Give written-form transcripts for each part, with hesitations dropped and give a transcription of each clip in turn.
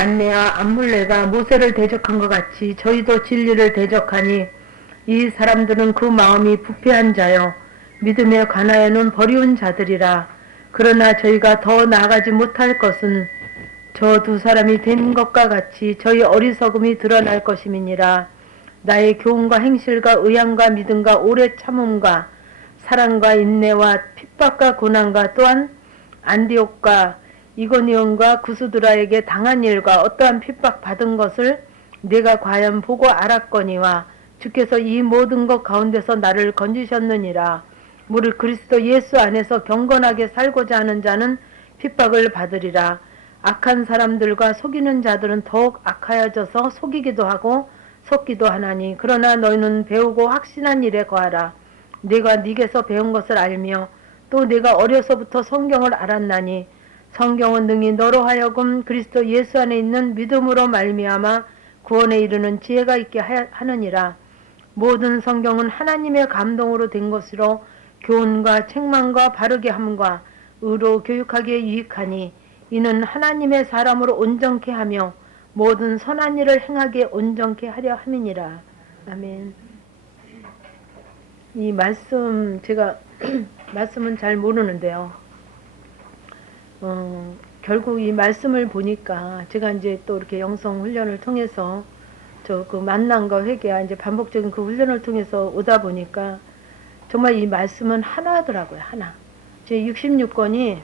안내와 암물레가 모세를 대적한 것 같이 저희도 진리를 대적하니 이 사람들은 그 마음이 부패한 자요 믿음에 관하여는 버리운 자들이라. 그러나 저희가 더 나아가지 못할 것은 저 두 사람이 된 것과 같이 저희 어리석음이 드러날 것임이니라. 나의 교훈과 행실과 의향과 믿음과 오래 참음과 사랑과 인내와 핍박과 고난과 또한 안디옥과 이고니온과 구스드라에게 당한 일과 어떠한 핍박 받은 것을 내가 과연 보고 알았거니와 주께서 이 모든 것 가운데서 나를 건지셨느니라. 무릇 그리스도 예수 안에서 경건하게 살고자 하는 자는 핍박을 받으리라. 악한 사람들과 속이는 자들은 더욱 악하여져서 속이기도 하고 속기도 하나니 그러나 너희는 배우고 확신한 일에 거하라. 내가 네게서 배운 것을 알며 또 내가 어려서부터 성경을 알았나니 성경은 능히 너로 하여금 그리스도 예수 안에 있는 믿음으로 말미암아 구원에 이르는 지혜가 있게 하느니라. 모든 성경은 하나님의 감동으로 된 것으로 교훈과 책망과 바르게 함과 의로 교육하기에 유익하니 이는 하나님의 사람으로 온전케 하며 모든 선한 일을 행하게 온전케 하려 함이니라. 아멘. 이 말씀 제가 말씀은 잘 모르는데요. 결국 이 말씀을 보니까 제가 이제 또 이렇게 영성 훈련을 통해서 저 그 만남과 회개와 이제 반복적인 그 훈련을 통해서 오다 보니까 정말 이 말씀은 하나더라고요. 하나. 제 66권이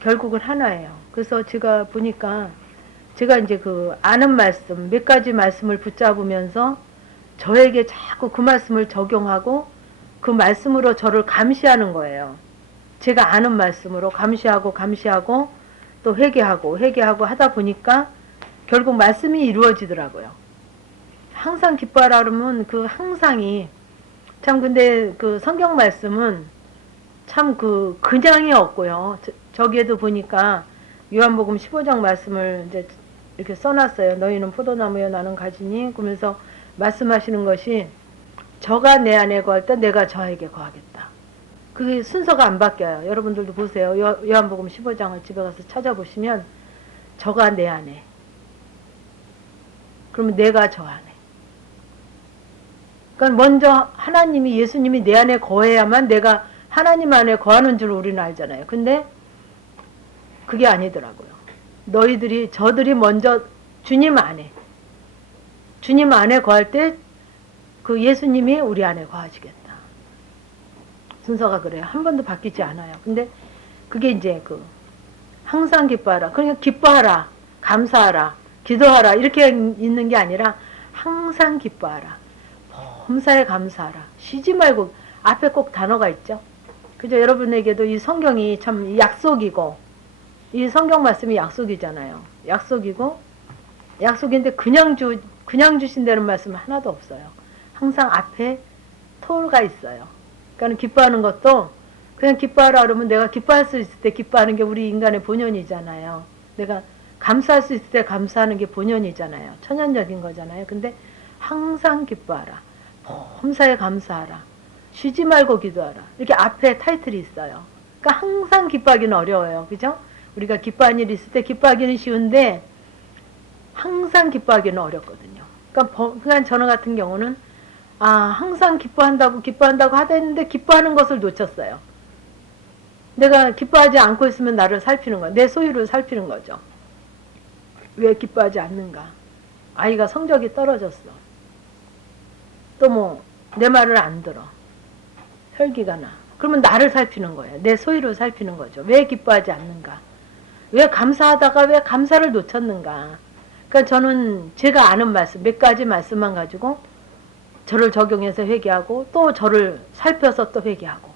결국은 하나예요. 그래서 제가 보니까 제가 이제 그 아는 말씀 몇 가지 말씀을 붙잡으면서 저에게 자꾸 그 말씀을 적용하고 그 말씀으로 저를 감시하는 거예요. 제가 아는 말씀으로 감시하고 또 회개하고 하다 보니까 결국 말씀이 이루어지더라고요. 항상 기뻐하라 그러면 그 항상이 참 근데 그 성경 말씀은 참 그냥이 없고요. 저기에도 보니까 요한복음 15장 말씀을 이제 이렇게 써놨어요. 너희는 포도나무여 나는 가지니 그러면서 말씀하시는 것이 저가 내 안에 거할 때 내가 저에게 거하겠다. 그게 순서가 안 바뀌어요. 여러분들도 보세요. 요한복음 15장을 집에 가서 찾아보시면 저가 내 안에 그러면 내가 저 안에 그러니까 먼저 하나님이 예수님이 내 안에 거해야만 내가 하나님 안에 거하는 줄 우리는 알잖아요. 근데 그게 아니더라고요. 저들이 먼저 주님 안에 거할 때 그 예수님이 우리 안에 거하시겠다. 순서가 그래요. 한 번도 바뀌지 않아요. 근데 그게 이제 항상 기뻐하라. 그러니까 기뻐하라, 감사하라, 기도하라 이렇게 있는 게 아니라 항상 기뻐하라. 범사에 감사하라. 쉬지 말고 앞에 꼭 단어가 있죠. 그죠? 여러분에게도 이 성경이 참 약속이고 이 성경 말씀이 약속이잖아요. 약속인데 그냥 주신다는 말씀 하나도 없어요. 항상 앞에 토가 있어요. 그러니까 기뻐하는 것도 그냥 기뻐하라 그러면 내가 기뻐할 수 있을 때 기뻐하는 게 우리 인간의 본연이잖아요. 내가 감사할 수 있을 때 감사하는 게 본연이잖아요. 천연적인 거잖아요. 근데 항상 기뻐하라. 범사에 감사하라. 쉬지 말고 기도하라. 이렇게 앞에 타이틀이 있어요. 그러니까 항상 기뻐하기는 어려워요. 그죠? 우리가 기뻐하는 일이 있을 때 기뻐하기는 쉬운데 항상 기뻐하기는 어렵거든요. 그러니까 저는 같은 경우는 항상 기뻐한다고 하다 했는데 기뻐하는 것을 놓쳤어요. 내가 기뻐하지 않고 있으면 나를 살피는 거야. 내 소유를 살피는 거죠. 왜 기뻐하지 않는가? 아이가 성적이 떨어졌어. 또 내 말을 안 들어. 혈기가 나. 그러면 나를 살피는 거예요. 내 소유를 살피는 거죠. 왜 기뻐하지 않는가? 왜 감사하다가 왜 감사를 놓쳤는가? 그러니까 저는 제가 아는 말씀, 몇 가지 말씀만 가지고 저를 적용해서 회개하고 또 저를 살펴서 또 회개하고.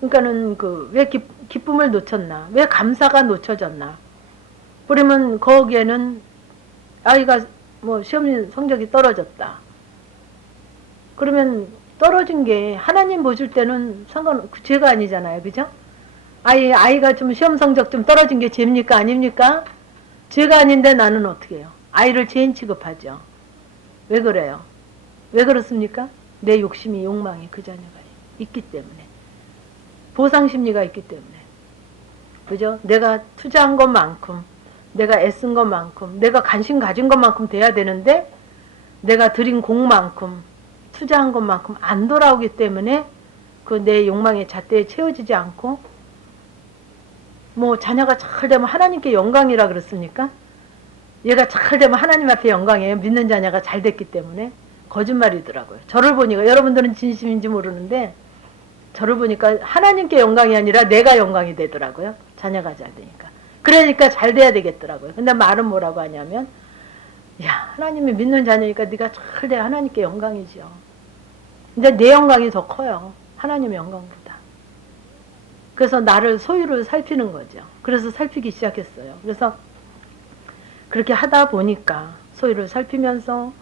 그러니까는 왜 기쁨을 놓쳤나? 왜 감사가 놓쳐졌나? 그러면 거기에는 아이가 시험 성적이 떨어졌다. 그러면 떨어진 게 하나님 보실 때는 죄가 아니잖아요. 그죠? 아이가 좀 시험 성적 좀 떨어진 게 죄입니까? 아닙니까? 죄가 아닌데 나는 어떻게 해요? 아이를 죄인 취급하죠. 왜 그래요? 왜 그렇습니까? 내 욕망이 그 자녀가 있기 때문에. 보상심리가 있기 때문에. 그죠? 내가 투자한 것만큼 내가 애쓴 것만큼, 내가 관심 가진 것만큼 돼야 되는데 내가 들인 공만큼, 투자한 것만큼 안 돌아오기 때문에 그 내 욕망의 잣대에 채워지지 않고, 뭐 자녀가 잘 되면 하나님께 영광이라 그랬습니까? 얘가 잘 되면 하나님 앞에 영광이에요. 믿는 자녀가 잘 됐기 때문에. 거짓말이더라고요. 저를 보니까, 여러분들은 진심인지 모르는데 저를 보니까 하나님께 영광이 아니라 내가 영광이 되더라고요. 자녀가 잘 되니까. 그러니까 잘 돼야 되겠더라고요. 근데 말은 뭐라고 하냐면, 야, 하나님이 믿는 자녀니까 네가 잘 돼야 하나님께 영광이죠. 근데 내 영광이 더 커요. 하나님의 영광보다. 그래서 나를, 소유를 살피는 거죠. 그래서 살피기 시작했어요. 그래서 그렇게 하다 보니까 소유를 살피면서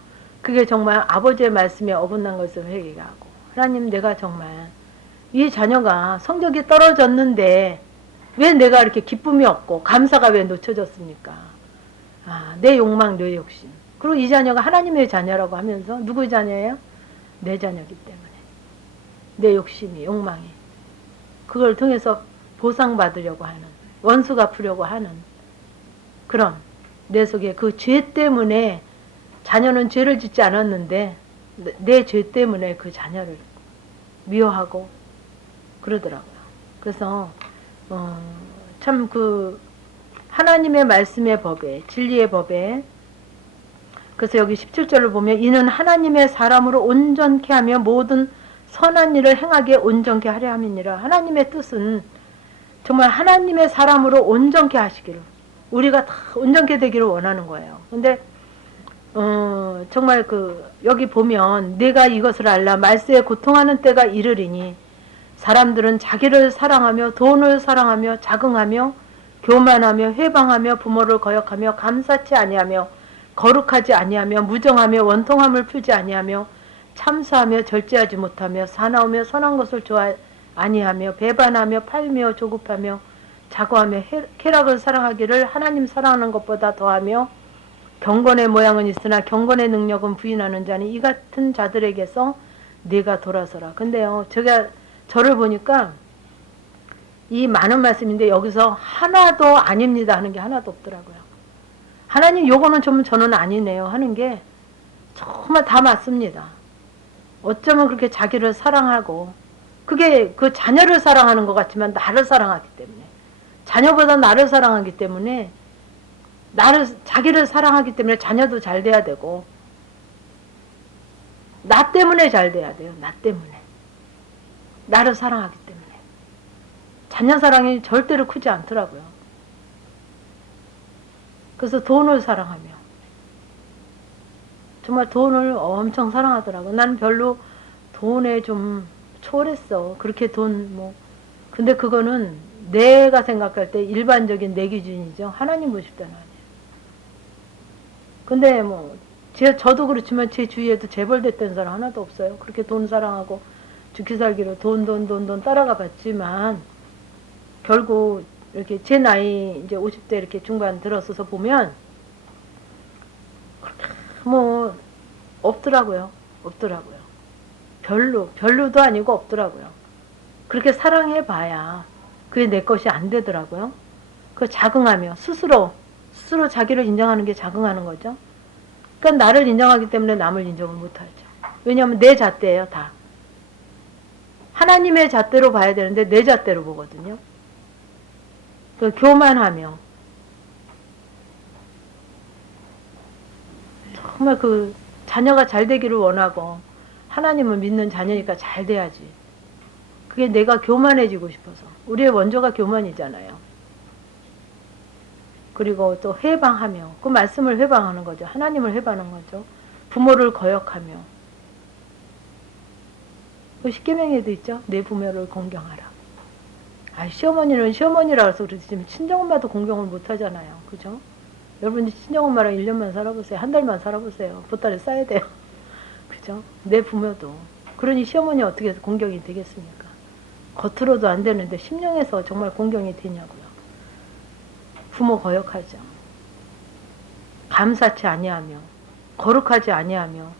그게 정말 아버지의 말씀에 어긋난 것을 회개하고, 하나님, 내가 정말 이 자녀가 성적이 떨어졌는데 왜 내가 이렇게 기쁨이 없고 감사가 왜 놓쳐졌습니까? 내 욕망, 내 욕심. 그리고 이 자녀가 하나님의 자녀라고 하면서 누구의 자녀예요? 내 자녀이기 때문에. 내 욕심이, 욕망이. 그걸 통해서 보상받으려고 하는, 원수 갚으려고 하는 그런 내 속에 그 죄 때문에, 자녀는 죄를 짓지 않았는데 내 죄 때문에 그 자녀를 미워하고 그러더라고요. 그래서 참 그 하나님의 말씀의 법에, 진리의 법에, 그래서 여기 17절을 보면 이는 하나님의 사람으로 온전케 하며 모든 선한 일을 행하게 온전케 하려 함이니라. 하나님의 뜻은 정말 하나님의 사람으로 온전케 하시기를, 우리가 다 온전케 되기를 원하는 거예요. 근데 정말 여기 보면 내가 이것을 알라 말세에 고통하는 때가 이르리니 사람들은 자기를 사랑하며 돈을 사랑하며 자긍하며 교만하며 회방하며 부모를 거역하며 감사치 아니하며 거룩하지 아니하며 무정하며 원통함을 풀지 아니하며 참사하며 절제하지 못하며 사나우며 선한 것을 좋아 아니하며 배반하며 팔며 조급하며 자고하며 쾌락을 사랑하기를 하나님 사랑하는 것보다 더하며 경건의 모양은 있으나 경건의 능력은 부인하는 자니 이 같은 자들에게서 네가 돌아서라. 근데요, 저를 보니까 이 많은 말씀인데 여기서 하나도 아닙니다 하는 게 하나도 없더라고요. 하나님 요거는 좀 저는 아니네요 하는 게 정말 다 맞습니다. 어쩌면 그렇게 자기를 사랑하고, 그게 그 자녀를 사랑하는 것 같지만 나를 사랑하기 때문에, 자녀보다 나를 사랑하기 때문에, 자기를 사랑하기 때문에 자녀도 잘 돼야 되고, 나 때문에 잘 돼야 돼요. 나 때문에. 나를 사랑하기 때문에. 자녀 사랑이 절대로 크지 않더라고요. 그래서 돈을 사랑하며, 정말 돈을 엄청 사랑하더라고요. 나는 별로 돈에 좀 초월했어. 그렇게 근데 그거는 내가 생각할 때 일반적인 내 기준이죠. 하나님 보실 때는 아니에요. 근데 저도 그렇지만 제 주위에도 재벌됐던 사람 하나도 없어요. 그렇게 돈 사랑하고 죽기 살기로 돈 따라가 봤지만, 결국 이렇게 제 나이 이제 50대 이렇게 중반 들어서서 보면 없더라고요. 별로도 아니고 없더라고요. 그렇게 사랑해봐야 그게 내 것이 안 되더라고요. 자긍하며 스스로 자기를 인정하는 게 자긍하는 거죠. 그러니까 나를 인정하기 때문에 남을 인정을 못하죠. 왜냐하면 내 잣대예요, 다. 하나님의 잣대로 봐야 되는데 내 잣대로 보거든요. 교만하며, 정말 자녀가 잘 되기를 원하고, 하나님을 믿는 자녀니까 잘 돼야지. 그게 내가 교만해지고 싶어서. 우리의 원조가 교만이잖아요. 그리고 또 회방하며, 그 말씀을 회방하는 거죠. 하나님을 회방하는 거죠. 부모를 거역하며. 그 십계명에도 있죠. 내 부모를 공경하라. 시어머니는 시어머니라 해서 그렇지 친정엄마도 공경을 못 하잖아요. 그죠? 여러분 친정엄마랑 1년만 살아보세요. 한 달만 살아보세요. 보따리 싸야 돼요. 그죠? 내 부모도. 그러니 시어머니 어떻게 해서 공경이 되겠습니까? 겉으로도 안 되는데 심령에서 정말 공경이 되냐고요. 부모 거역하죠. 감사치 아니하며 거룩하지 아니하며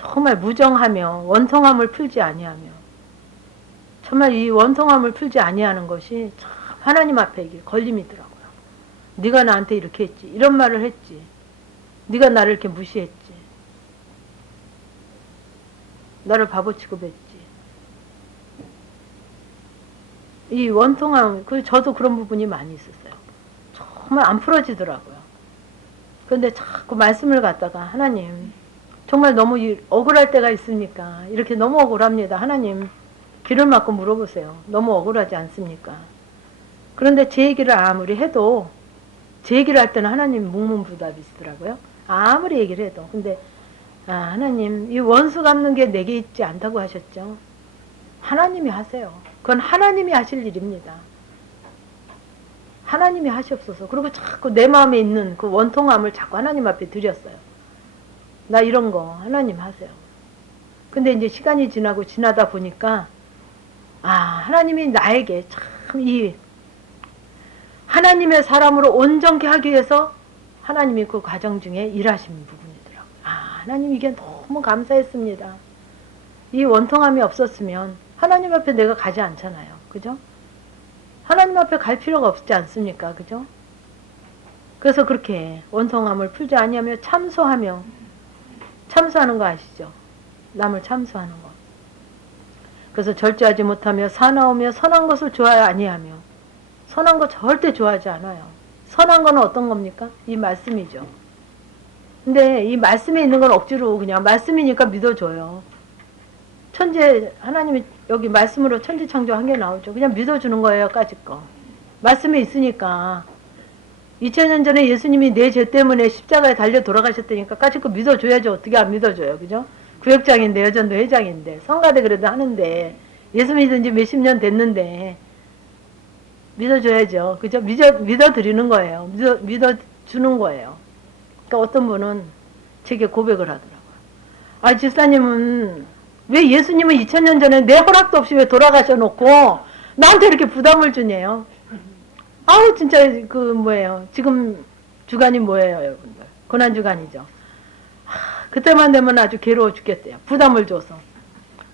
정말 무정하며 원통함을 풀지 아니하며, 정말 이 원통함을 풀지 아니하는 것이 참 하나님 앞에 이게 걸림이더라고요. 네가 나한테 이렇게 했지. 이런 말을 했지. 네가 나를 이렇게 무시했지. 나를 바보 취급했지. 이 원통함, 저도 그런 부분이 많이 있었어요. 정말 안 풀어지더라고요. 그런데 자꾸 말씀을 갖다가 하나님, 정말 너무 억울할 때가 있으니까 이렇게 너무 억울합니다. 하나님, 귀를 막고 물어보세요. 너무 억울하지 않습니까? 그런데 제 얘기를 아무리 해도 제 얘기를 할 때는 하나님 묵문부답이시더라고요. 아무리 얘기를 해도. 근데 하나님, 이 원수 갚는 게 내게 있지 않다고 하셨죠. 하나님이 하세요. 그건 하나님이 하실 일입니다. 하나님이 하시옵소서. 그리고 자꾸 내 마음에 있는 그 원통함을 자꾸 하나님 앞에 드렸어요. 나 이런 거 하나님 하세요. 근데 이제 시간이 지나다 보니까 하나님이 나에게 참 이 하나님의 사람으로 온전케 하기 위해서 하나님이 그 과정 중에 일하신 부분이더라고요. 하나님 이게 너무 감사했습니다. 이 원통함이 없었으면 하나님 앞에 내가 가지 않잖아요. 그죠? 하나님 앞에 갈 필요가 없지 않습니까? 그죠? 그래서 그렇게 원통함을 풀지 아니하며 참소하는 거 아시죠? 남을 참소하는 거. 그래서 절제하지 못하며 사나우며 선한 것을 좋아하지 아니하며, 선한 거 절대 좋아하지 않아요. 선한 거는 어떤 겁니까? 이 말씀이죠. 근데 이 말씀에 있는 건 억지로 그냥 말씀이니까 믿어줘요. 하나님이 여기 말씀으로 천지창조한 게 나오죠. 그냥 믿어주는 거예요, 까짓 거. 말씀에 있으니까. 2000년 전에 예수님이 내 죄 때문에 십자가에 달려 돌아가셨다니까 까짓 거 믿어줘야죠. 어떻게 안 믿어줘요, 그죠? 구역장인데, 여전도 회장인데, 성가대 그래도 하는데, 예수 믿은 지 몇십 년 됐는데, 믿어줘야죠. 그죠? 믿어드리는 거예요. 믿어주는 거예요. 그러니까 어떤 분은 제게 고백을 하더라고요. 집사님은, 왜 예수님은 2000년 전에 내 허락도 없이 왜 돌아가셔 놓고 나한테 이렇게 부담을 주냐요. 진짜 지금 주간이 뭐예요, 여러분들? 고난주간이죠. 그때만 되면 아주 괴로워 죽겠대요. 부담을 줘서.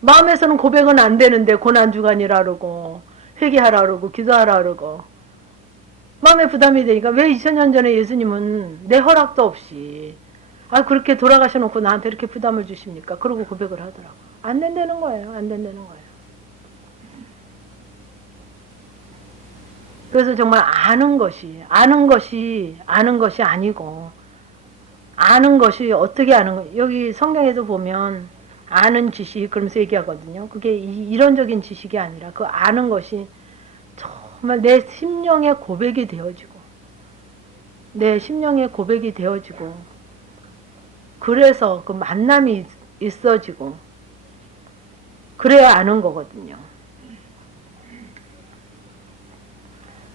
마음에서는 고백은 안 되는데 고난주간이라 그러고 회개하라 그러고 기도하라 그러고 마음에 부담이 되니까 왜 2000년 전에 예수님은 내 허락도 없이 그렇게 돌아가셔 놓고 나한테 이렇게 부담을 주십니까? 그러고 고백을 하더라고. 안 된다는 거예요. 안 된다는 거예요. 그래서 정말 아는 것이 아니고, 아는 것이 어떻게 아는 거, 여기 성경에도 보면 아는 지식 그러면서 얘기하거든요. 그게 이론적인 지식이 아니라 그 아는 것이 정말 내 심령의 고백이 되어지고, 그래서 그 만남이 있어지고, 그래야 아는 거거든요.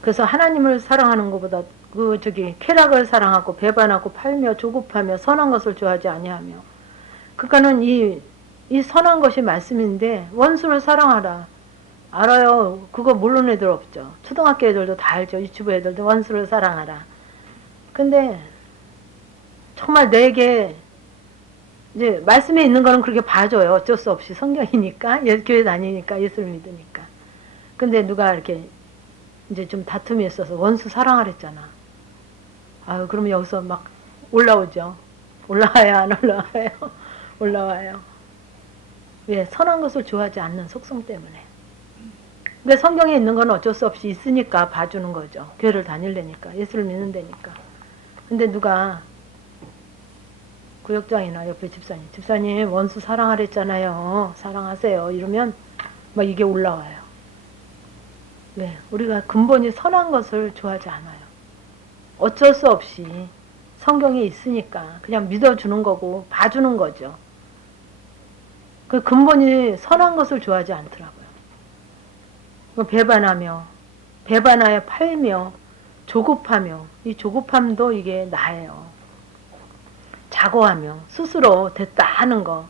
그래서 하나님을 사랑하는 것보다 쾌락을 사랑하고 배반하고 팔며 조급하며 선한 것을 좋아하지 아니하며, 그러니까는 이 선한 것이 말씀인데 원수를 사랑하라. 알아요. 그거 모르는 애들 없죠. 초등학교 애들도 다 알죠. 유치부 애들도 원수를 사랑하라. 근데 정말 내게 이제 말씀에 있는 거는 그렇게 봐줘요. 어쩔 수 없이 성경이니까, 교회 다니니까, 예수를 믿으니까. 근데 누가 이렇게 이제 좀 다툼이 있어서 원수 사랑하랬잖아. 그러면 여기서 막 올라오죠. 올라와요, 안 올라와요? 올라와요. 왜? 선한 것을 좋아하지 않는 속성 때문에. 근데 성경에 있는 건 어쩔 수 없이 있으니까 봐주는 거죠. 교회를 다닐래니까, 예수를 믿는다니까. 근데 누가 구역장이나 옆에 집사님 원수 사랑하랬잖아요. 사랑하세요. 이러면 막 이게 올라와요. 왜? 우리가 근본이 선한 것을 좋아하지 않아요. 어쩔 수 없이 성경에 있으니까 그냥 믿어주는 거고 봐주는 거죠. 그 근본이 선한 것을 좋아하지 않더라고요. 배반하여 팔며 조급하며, 이 조급함도 이게 나예요. 자고하며 스스로 됐다 하는 거,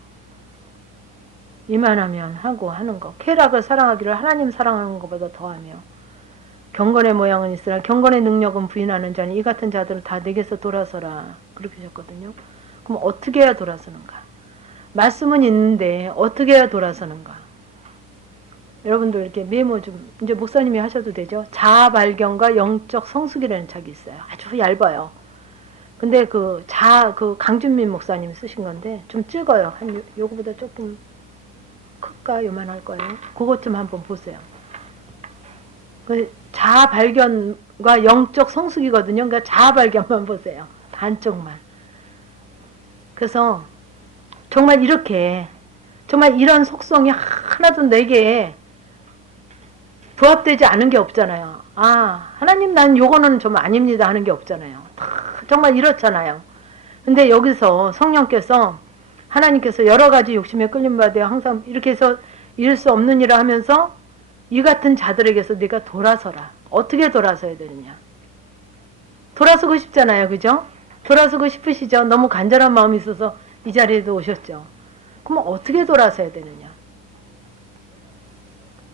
이만하면 하고 하는 거, 쾌락을 사랑하기를 하나님 사랑하는 것보다 더하며, 경건의 모양은 있으나 경건의 능력은 부인하는 자니 이 같은 자들은 다 내게서 돌아서라. 그렇게 하셨거든요. 그럼 어떻게 해야 돌아서는가? 말씀은 있는데 어떻게 해야 돌아서는가? 여러분도 이렇게 메모 좀, 이제 목사님이 하셔도 되죠. 자아 발견과 영적 성숙이라는 책이 있어요. 아주 얇아요. 근데 그 강준민 목사님 쓰신 건데 좀 찍어요. 한 요거보다 조금 클까? 요만할 거예요. 그것 좀 한번 보세요. 그 자아 발견과 영적 성숙이거든요. 그러니까 자아 발견만 보세요. 반쪽만. 그래서 정말 이렇게 정말 이런 속성이 하나도 내게 부합되지 않은 게 없잖아요. 아, 하나님 난 요거는 좀 아닙니다 하는 게 없잖아요. 정말 이렇잖아요. 근데 여기서 성령께서 하나님께서 여러 가지 욕심에 끌림 받아 항상 이렇게 해서 이룰 수 없는 일을 하면서 이 같은 자들에게서 네가 돌아서라. 어떻게 돌아서야 되느냐. 돌아서고 싶잖아요. 그죠? 돌아서고 싶으시죠? 너무 간절한 마음이 있어서 이 자리에도 오셨죠. 그럼 어떻게 돌아서야 되느냐.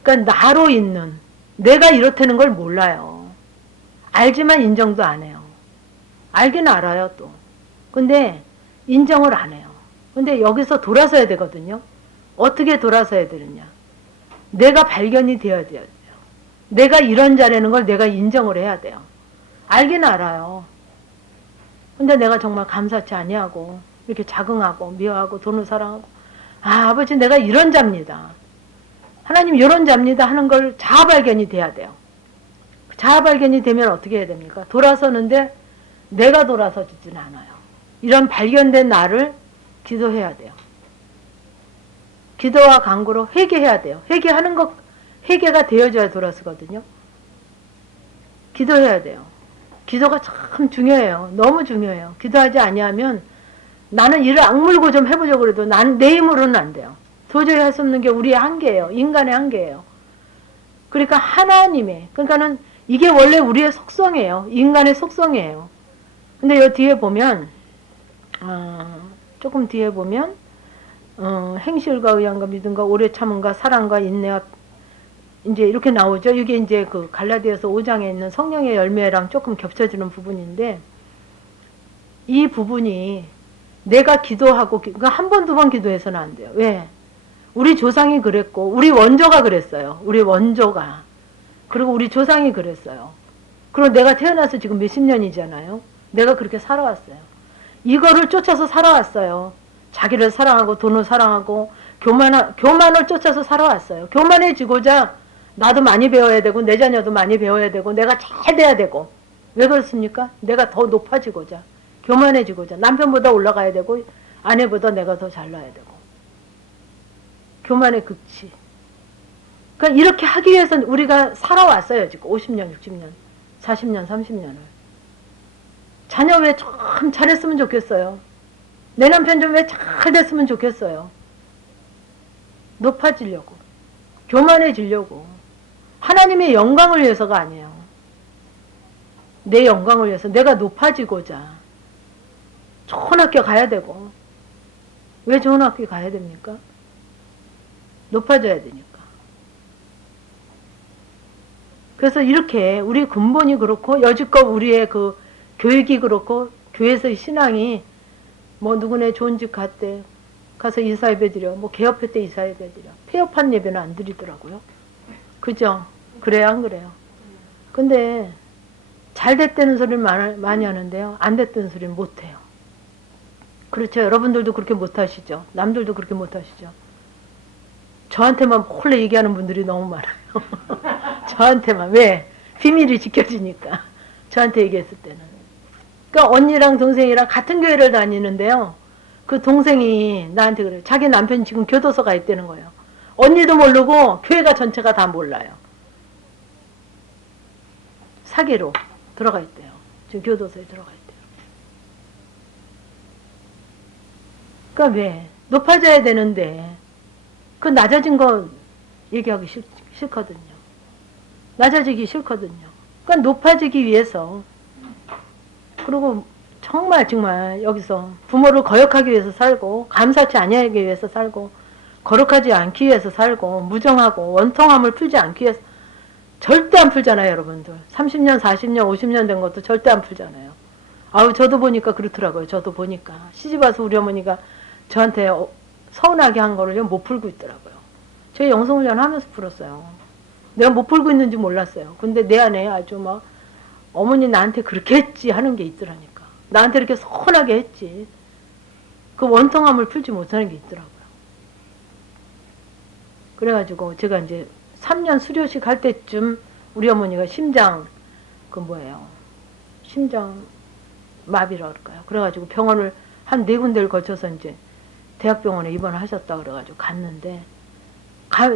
그러니까 나로 있는 내가 이렇다는 걸 몰라요. 알지만 인정도 안 해요. 알긴 알아요 또. 근데 인정을 안 해요. 근데 여기서 돌아서야 되거든요. 어떻게 돌아서야 되느냐. 내가 발견이 되어야 돼요. 내가 이런 자라는 걸 내가 인정을 해야 돼요. 알긴 알아요. 근데 내가 정말 감사치 아니하고 이렇게 자긍하고 미워하고 돈을 사랑하고 아, 아버지 내가 이런 자입니다. 하나님 이런 자입니다 하는 걸 자아 발견이 돼야 돼요. 자아 발견이 되면 어떻게 해야 됩니까? 돌아서는데 내가 돌아서 주지는 않아요. 이런 발견된 나를 기도해야 돼요. 기도와 간구로 회개해야 돼요. 회개하는 것, 회개가 되어줘야 돌아서거든요. 기도해야 돼요. 기도가 참 중요해요. 너무 중요해요. 기도하지 아니하면 나는 이를 악물고 좀 해보려고 그래도 내 힘으로는 안 돼요. 도저히 할 수 없는 게 우리의 한계예요. 인간의 한계예요. 그러니까 하나님의, 그러니까는 이게 원래 우리의 속성이에요. 인간의 속성이에요. 근데 여 뒤에 보면, 조금 뒤에 보면, 행실과 의향과 믿음과 오래 참음과 사랑과 인내와 이제 이렇게 나오죠. 이게 이제 그 갈라디아서 5장에 있는 성령의 열매랑 조금 겹쳐지는 부분인데, 이 부분이 내가 기도하고, 그러니까 한 번, 두 번 기도해서는 안 돼요. 왜? 우리 조상이 그랬고, 우리 원조가 그랬어요. 우리 원조가. 그리고 우리 조상이 그랬어요. 그리고 내가 태어나서 지금 몇십 년이잖아요. 내가 그렇게 살아왔어요. 이거를 쫓아서 살아왔어요. 자기를 사랑하고 돈을 사랑하고 교만을 쫓아서 살아왔어요. 교만해지고자 나도 많이 배워야 되고 내 자녀도 많이 배워야 되고 내가 잘 돼야 되고 왜 그렇습니까? 내가 더 높아지고자 교만해지고자 남편보다 올라가야 되고 아내보다 내가 더 잘나야 되고 교만의 극치. 그러니까 이렇게 하기 위해서 우리가 살아왔어요. 지금 50년, 60년, 40년, 30년을. 자녀 왜 참 잘했으면 좋겠어요. 내 남편 좀 왜 잘 됐으면 좋겠어요. 높아지려고. 교만해지려고. 하나님의 영광을 위해서가 아니에요. 내 영광을 위해서 내가 높아지고자 좋은 학교 가야 되고. 왜 좋은 학교 가야 됩니까? 높아져야 되니까. 그래서 이렇게 우리 근본이 그렇고 여지껏 우리의 그 교육이 그렇고 교회에서의 신앙이 뭐 누구네 좋은 집 갔대 가서 이사예배 드려 뭐 개업회 때 이사예배 드려 폐업한 예배는 안 드리더라고요. 그죠? 그래요 안 그래요? 근데 잘 됐다는 소리를 많이 하는데요. 안 됐다는 소리는 못해요. 그렇죠. 여러분들도 그렇게 못하시죠. 남들도 그렇게 못하시죠. 저한테만 몰래 얘기하는 분들이 너무 많아요. 저한테만. 왜? 비밀이 지켜지니까. 저한테 얘기했을 때는. 그러니까 언니랑 동생이랑 같은 교회를 다니는데요. 그 동생이 나한테 그래요. 자기 남편이 지금 교도소 가 있다는 거예요. 언니도 모르고 교회가 전체가 다 몰라요. 사기로 들어가 있대요. 지금 교도소에 들어가 있대요. 그러니까 왜? 높아져야 되는데 그 낮아진 거 얘기하기 싫거든요. 낮아지기 싫거든요. 그러니까 높아지기 위해서 그리고 정말 여기서 부모를 거역하기 위해서 살고 감사치 아니하기 위해서 살고 거룩하지 않기 위해서 살고 무정하고 원통함을 풀지 않기 위해서 절대 안 풀잖아요. 여러분들 30년 40년 50년 된 것도 절대 안 풀잖아요. 아우 저도 보니까 그렇더라고요. 저도 보니까 시집와서 우리 어머니가 저한테 서운하게 한 거를 못 풀고 있더라고요. 제 영성훈련 하면서 풀었어요. 내가 못 풀고 있는지 몰랐어요. 근데 내 안에 아주 막 어머니 나한테 그렇게 했지 하는 게 있더라니까. 나한테 이렇게 선하게 했지. 그 원통함을 풀지 못하는 게 있더라고요. 그래가지고 제가 이제 3년 수료식 할 때쯤 우리 어머니가 심장 심장 마비라 그럴까요? 그래가지고 병원을 한 4군데를 거쳐서 이제 대학병원에 입원을 하셨다 그래가지고 갔는데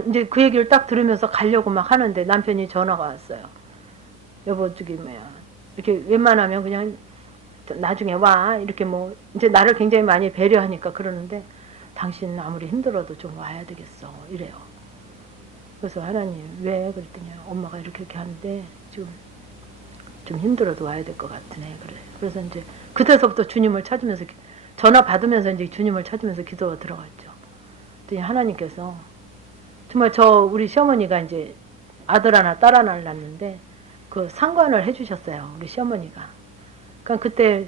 이제 그 얘기를 딱 들으면서 가려고 막 하는데 남편이 전화가 왔어요. 여보 이렇게 웬만하면 그냥 나중에 와 이렇게 뭐 이제 나를 굉장히 많이 배려하니까 그러는데 당신 아무리 힘들어도 좀 와야 되겠어 이래요. 그래서 하나님 왜 그랬더니 엄마가 이렇게 하는데 지금 좀 힘들어도 와야 될 것 같으네 그래. 그래서 이제 그때서부터 주님을 찾으면서 전화 받으면서 이제 주님을 찾으면서 기도가 들어갔죠. 그랬더니 하나님께서 정말 우리 시어머니가 이제 아들 하나 딸 하나를 낳는데 그 상관을 해주셨어요 우리 시어머니가. 그러니까 그때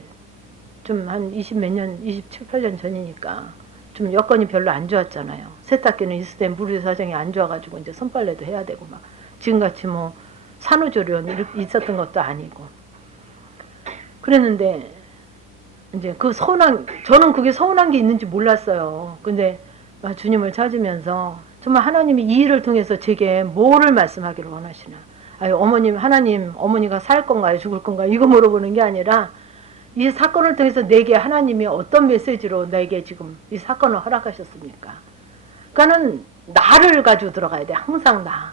좀 한 20몇 년 27, 8년 전이니까 좀 여건이 별로 안 좋았잖아요. 세탁기는 있을 때 물의 사정이 안 좋아가지고 이제 손빨래도 해야 되고 막 지금같이 뭐 산후조리원 있었던 것도 아니고 그랬는데 이제 그 저는 그게 서운한 게 있는지 몰랐어요. 근데 주님을 찾으면서 정말 하나님이 이 일을 통해서 제게 뭐를 말씀하기를 원하시나. 하나님 어머니가 살 건가요 죽을 건가요 이거 물어보는 게 아니라 이 사건을 통해서 내게 하나님이 어떤 메시지로 내게 지금 이 사건을 허락하셨습니까? 그러니까는 나를 가지고 들어가야 돼. 항상 나.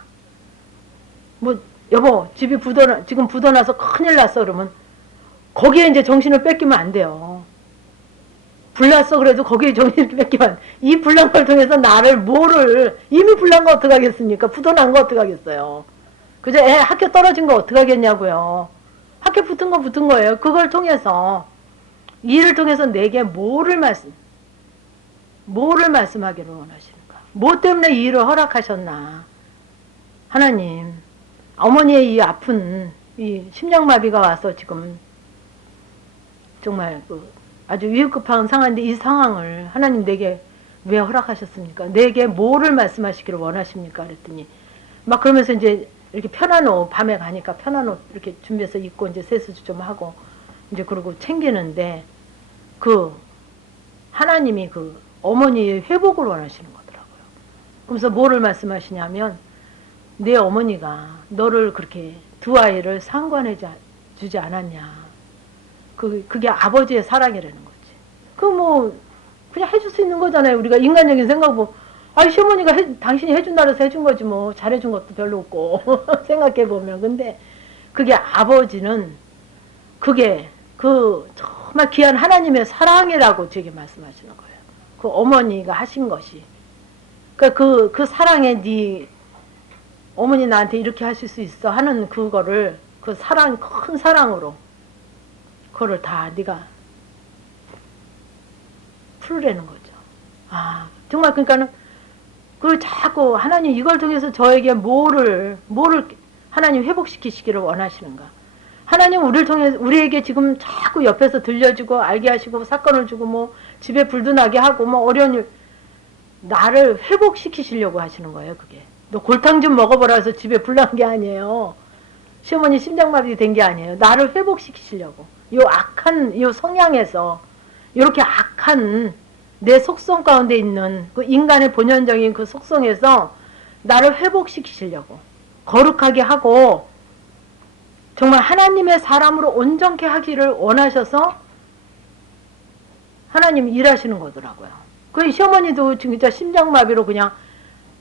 뭐 여보 집이 지금 부도나서 큰일 났어 그러면 거기에 이제 정신을 뺏기면 안 돼요. 불났어 그래도 거기에 정신을 뺏기면 이 불난 걸 통해서 나를 이미 불난 거 어떡하겠습니까? 부도난 거 어떡하겠어요? 그저 애 학교 떨어진 거 어떡하겠냐고요. 학교 붙은 거 붙은 거예요. 그걸 통해서 이 일을 통해서 내게 뭐를 말씀하기를 원하시는가? 뭐 때문에 이 일을 허락하셨나? 하나님 어머니의 이 아픈 이 심장마비가 와서 지금 정말 아주 위급한 상황인데 이 상황을 하나님 내게 왜 허락하셨습니까? 내게 뭐를 말씀하시기를 원하십니까? 그랬더니 막 그러면서 이제 이렇게 편한 옷 밤에 가니까 편한 옷 이렇게 준비해서 입고 이제 세수도 좀 하고 이제 그러고 챙기는데 하나님이 어머니의 회복을 원하시는 거더라고요. 그래서 뭐를 말씀하시냐면 내 어머니가 너를 그렇게 두 아이를 상관해 주지 않았냐. 그게 아버지의 사랑이라는 거지. 그냥 해줄 수 있는 거잖아요. 우리가 인간적인 생각으로 시어머니가 당신이 해준다 그래서 해준 거지 뭐 잘해준 것도 별로 없고 생각해보면. 근데 그게 아버지는 그게 정말 귀한 하나님의 사랑이라고 제게 말씀하시는 거예요. 그 어머니가 하신 것이. 그러니까 그 사랑에 네 어머니 나한테 이렇게 하실 수 있어 하는 그거를 큰 사랑으로 그거를 다 네가 풀으라는 거죠. 정말 그러니까는 자꾸 하나님 이걸 통해서 저에게 뭐를 하나님 회복시키시기를 원하시는가. 하나님 우리에게 지금 자꾸 옆에서 들려주고 알게 하시고 사건을 주고 뭐 집에 불도 나게 하고 뭐 어려운 일 나를 회복시키시려고 하시는 거예요. 그게 너 골탕 좀 먹어보라 해서 집에 불 난 게 아니에요. 시어머니 심장마비 된 게 아니에요. 나를 회복시키시려고. 요 성향에서 이렇게 악한 내 속성 가운데 있는 그 인간의 본연적인 그 속성에서 나를 회복시키시려고 거룩하게 하고 정말 하나님의 사람으로 온전케 하기를 원하셔서 하나님이 일하시는 거더라고요. 그 시어머니도 진짜 심장마비로 그냥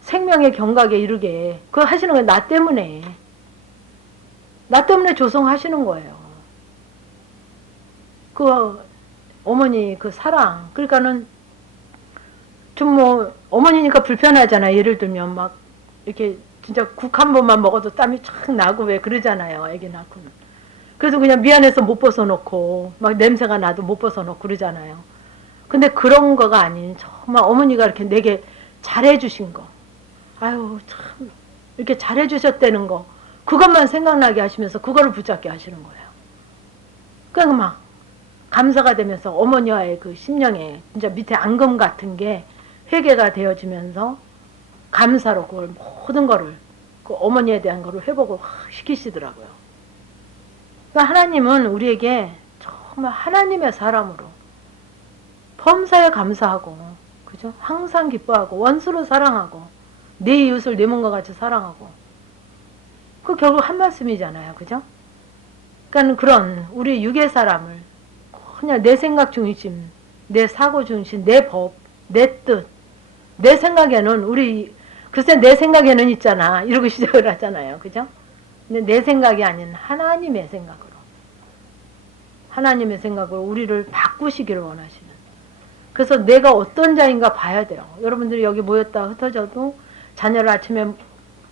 생명의 경각에 이르게 그거 하시는 거예요. 나 때문에 조성하시는 거예요. 어머니 사랑. 그러니까는 좀 뭐 어머니니까 불편하잖아요. 예를 들면 막 이렇게 진짜 국 한 번만 먹어도 땀이 쫙 나고 왜 그러잖아요. 애기 낳고는. 그래서 그냥 미안해서 못 벗어놓고 막 냄새가 나도 못 벗어놓고 그러잖아요. 근데 그런 거가 아닌 정말 어머니가 이렇게 내게 잘해주신 거. 참 이렇게 잘해주셨다는 거. 그것만 생각나게 하시면서 그거를 붙잡게 하시는 거예요. 그러니까 막 감사가 되면서 어머니와의 그 심령에 진짜 밑에 앙금 같은 게 회개가 되어지면서 감사로 그걸 모든 거를 그 어머니에 대한 거를 회복을 확 시키시더라고요. 그러니까 하나님은 우리에게 정말 하나님의 사람으로 범사에 감사하고, 그죠? 항상 기뻐하고 원수로 사랑하고 내 이웃을 내 몸과 같이 사랑하고, 그 결국 한 말씀이잖아요, 그죠? 그러니까 그런 우리 육의 사람을 그냥 내 생각 중심, 내 사고 중심, 내 법, 내 뜻, 내 생각에는 우리 글쎄 내 생각에는 있잖아 이러고 시작을 하잖아요, 그죠? 근데 내 생각이 아닌 하나님의 생각으로, 하나님의 생각으로 우리를 바꾸시기를 원하시는. 그래서 내가 어떤 자인가 봐야 돼요. 여러분들이 여기 모였다 흩어져도 자녀를 아침에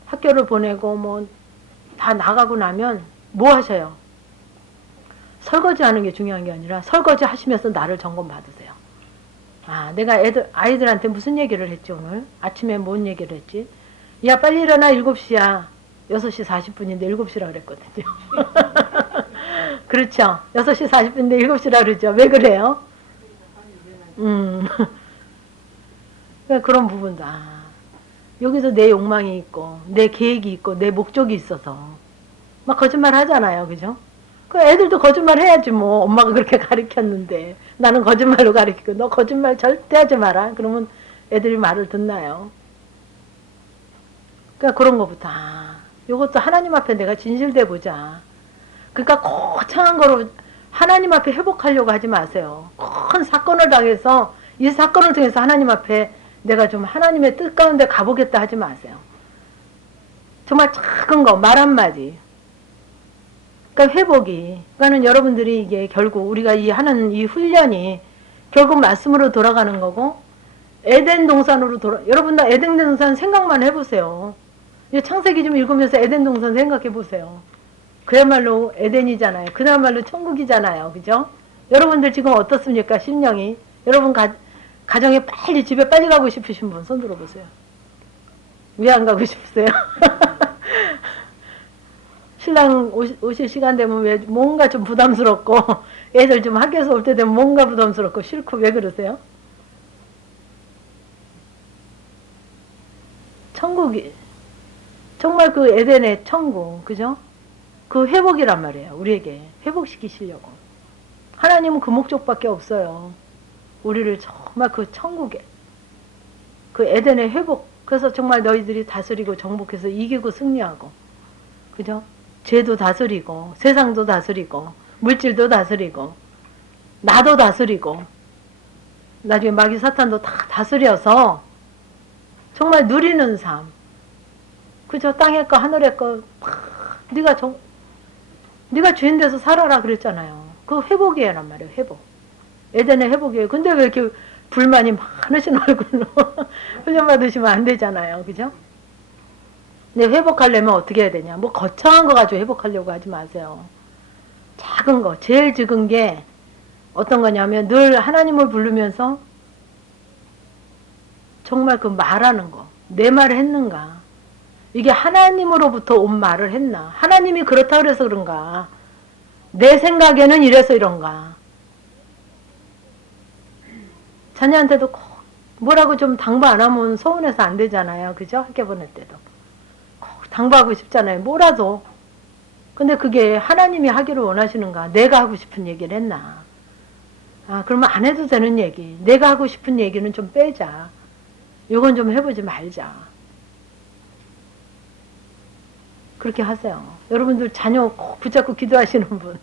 학교를 보내고 뭐 다 나가고 나면 뭐 하셔요? 설거지 하는 게 중요한 게 아니라 설거지 하시면서 나를 점검 받으세요. 아, 내가 아이들한테 무슨 얘기를 했지 오늘? 아침에 뭔 얘기를 했지? 야, 빨리 일어나. 7시야. 6시 40분인데 7시라 그랬거든요. 그렇죠? 6시 40분인데 7시라 그러죠. 왜 그래요? 그런 부분도, 여기서 내 욕망이 있고, 내 계획이 있고, 내 목적이 있어서, 막 거짓말 하잖아요. 그죠? 그 애들도 거짓말 해야지 뭐. 엄마가 그렇게 가르쳤는데. 나는 거짓말로 가르치고, 너 거짓말 절대 하지 마라. 그러면 애들이 말을 듣나요? 그러니까 그런 것부터, 요것도 하나님 앞에 내가 진실돼 보자. 그러니까 거창한 거로 하나님 앞에 회복하려고 하지 마세요. 큰 사건을 당해서 이 사건을 통해서 하나님 앞에 내가 좀 하나님의 뜻 가운데 가보겠다 하지 마세요. 정말 작은 거, 말 한마디. 그러니까 회복이, 그러니까는 여러분들이 이게 결국 우리가 하는 이 훈련이 결국 말씀으로 돌아가는 거고, 에덴 동산으로 여러분 다 에덴 동산 생각만 해보세요. 창세기 좀 읽으면서 에덴 동산 생각해 보세요. 그야말로 에덴이잖아요. 그야말로 천국이잖아요. 그죠? 여러분들 지금 어떻습니까? 심령이. 여러분 가정에 빨리 집에 빨리 가고 싶으신 분 손 들어보세요. 왜 안 가고 싶으세요? 신랑 오실 시간 되면 왜 뭔가 좀 부담스럽고, 애들 좀 학교에서 올 때 되면 뭔가 부담스럽고 싫고, 왜 그러세요? 천국이 정말 그 에덴의 천국, 그죠? 그 회복이란 말이에요. 우리에게 회복시키시려고. 하나님은 그 목적밖에 없어요. 우리를 정말 그 천국에, 그 에덴의 회복. 그래서 정말 너희들이 다스리고 정복해서 이기고 승리하고, 그죠? 죄도 다스리고, 세상도 다스리고, 물질도 다스리고, 나도 다스리고, 나중에 마귀 사탄도 다 다스려서 정말 누리는 삶. 그죠? 땅의 거, 하늘의 거, 네가 주인 돼서 살아라 그랬잖아요. 그 회복이란 말이에요. 회복. 에덴의 회복이에요. 근데 왜 이렇게 불만이 많으신 얼굴로 훈련 받으시면 안 되잖아요. 그죠? 근데 회복하려면 어떻게 해야 되냐? 뭐 거창한 거 가지고 회복하려고 하지 마세요. 작은 거, 제일 적은 게 어떤 거냐면 늘 하나님을 부르면서 정말 그 말하는 거, 내 말을 했는가? 이게 하나님으로부터 온 말을 했나? 하나님이 그렇다 그래서 그런가? 내 생각에는 이래서 이런가? 자녀한테도 꼭 뭐라고 좀 당부 안 하면 서운해서 안 되잖아요. 그죠? 학교 보낼 때도. 꼭 당부하고 싶잖아요. 뭐라도. 근데 그게 하나님이 하기를 원하시는가? 내가 하고 싶은 얘기를 했나? 그러면 안 해도 되는 얘기. 내가 하고 싶은 얘기는 좀 빼자. 요건 좀 해보지 말자. 그렇게 하세요. 여러분들 자녀 꼭 붙잡고 기도하시는 분.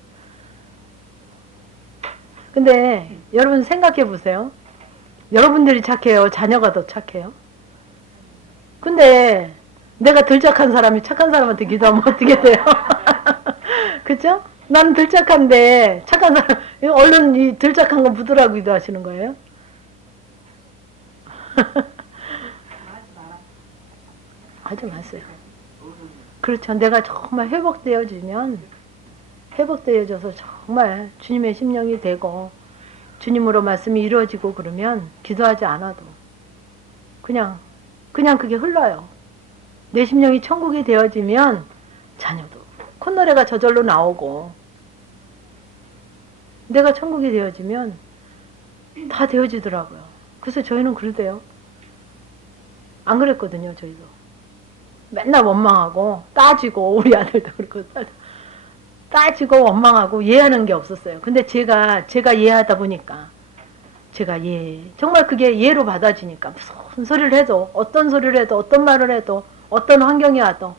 근데 여러분 생각해 보세요. 여러분들이 착해요? 자녀가 더 착해요? 근데 내가 덜 착한 사람이 착한 사람한테 기도하면 어떻게 돼요? 그죠? 나는 덜 착한데 착한 사람, 얼른 이 덜 착한 건 붙으라고 기도하시는 거예요? 하지 마세요. 그렇죠. 내가 정말 회복되어져서 정말 주님의 심령이 되고 주님으로 말씀이 이루어지고 그러면 기도하지 않아도 그냥 그게 흘러요. 내 심령이 천국이 되어지면 자녀도 콧노래가 저절로 나오고, 내가 천국이 되어지면 다 되어지더라고요. 그래서 저희는 그러대요. 안 그랬거든요, 저희도. 맨날 원망하고 따지고 우리 아들도 그렇고 따지고 원망하고 이해하는 게 없었어요. 근데 제가 이해하다 보니까 제가 정말 그게 예로 받아지니까 무슨 소리를 해도 어떤 소리를 해도 어떤 말을 해도 어떤 환경이 와도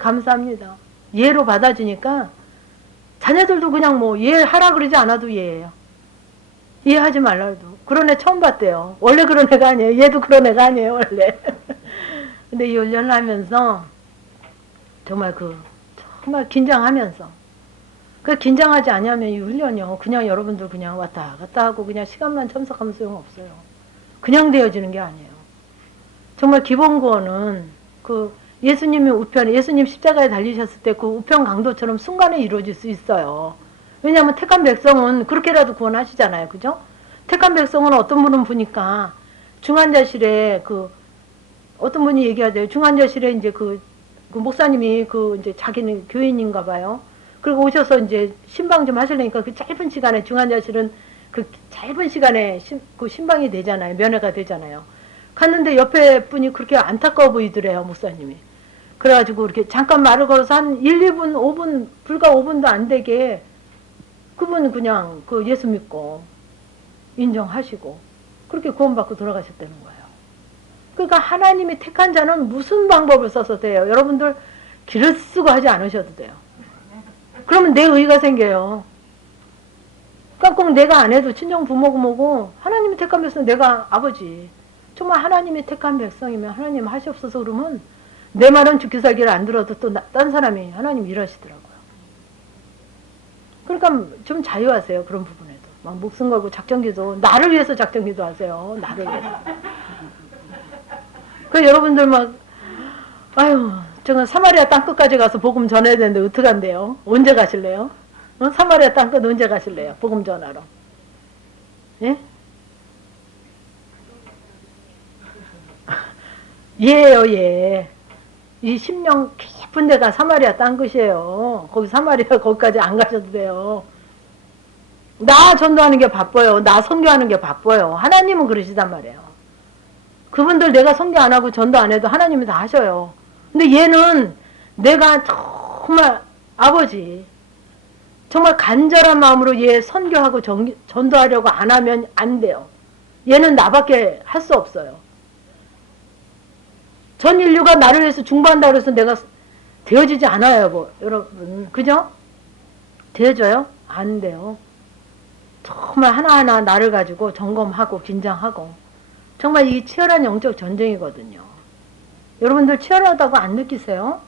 감사합니다. 예로 받아주니까 자녀들도 그냥 뭐 이해하라 그러지 않아도 이해해요. 이해하지 말라도. 그런 애 처음 봤대요. 원래 그런 애가 아니에요. 얘도 그런 애가 아니에요, 원래. 근데 이 훈련을 하면서 정말 정말 긴장하면서 긴장하지 않으면 이 훈련이요. 그냥 여러분들 그냥 왔다 갔다 하고 그냥 시간만 참석하면 소용없어요. 그냥 되어지는 게 아니에요. 정말 기본 구원은 예수님이 예수님 십자가에 달리셨을 때 그 우편 강도처럼 순간에 이루어질 수 있어요. 왜냐하면 택한 백성은 그렇게라도 구원하시잖아요. 그죠? 택한 백성은 어떤 분은 보니까 중환자실에 어떤 분이 얘기하대요. 중환자실에 이제 그 목사님이 이제 자기는 교인인가 봐요. 그리고 오셔서 이제 신방 좀 하시려니까 그 짧은 시간에 중환자실은 그 짧은 시간에 신방이 되잖아요. 면회가 되잖아요. 갔는데 옆에 분이 그렇게 안타까워 보이더래요. 목사님이. 그래가지고 이렇게 잠깐 말을 걸어서 한 1, 2분, 5분, 불과 5분도 안 되게 그분 그냥 예수 믿고 인정하시고 그렇게 구원받고 돌아가셨다는 거예요. 그러니까 하나님이 택한 자는 무슨 방법을 써서 돼요. 여러분들 길을 쓰고 하지 않으셔도 돼요. 그러면 내 의가 생겨요. 그러니까 꼭 내가 안 해도 친정 부모고 뭐고 하나님이 택한 백성 내가 아버지 정말 하나님이 택한 백성이면 하나님 하시옵소서 그러면 내 말은 죽기 살기를 안 들어도 또 딴 사람이 하나님 일하시더라고요. 그러니까 좀 자유하세요. 그런 부분에도. 막 목숨 걸고 작정기도 나를 위해서 작정기도 하세요. 나를 위해서. 그 여러분들 제가 사마리아 땅끝까지 가서 복음 전해야 되는데 어떡한데요? 언제 가실래요? 사마리아 땅끝 언제 가실래요? 복음 전하러. 예? 예요, 예. 이 심령 깊은 데가 사마리아 땅끝이에요. 거기 사마리아 거기까지 안 가셔도 돼요. 나 전도하는 게 바빠요. 나 선교하는 게 바빠요. 하나님은 그러시단 말이에요. 그분들 내가 선교 안 하고 전도 안 해도 하나님이 다 하셔요. 근데 얘는 내가 정말 아버지 정말 간절한 마음으로 얘 선교하고 전도하려고 안 하면 안 돼요. 얘는 나밖에 할 수 없어요. 전 인류가 나를 위해서 중보한다고 해서 내가 되어지지 않아요, 여러분. 그죠? 되어져요? 안 돼요. 정말 하나하나 나를 가지고 점검하고 긴장하고 정말 이 치열한 영적 전쟁이거든요. 여러분들 치열하다고 안 느끼세요?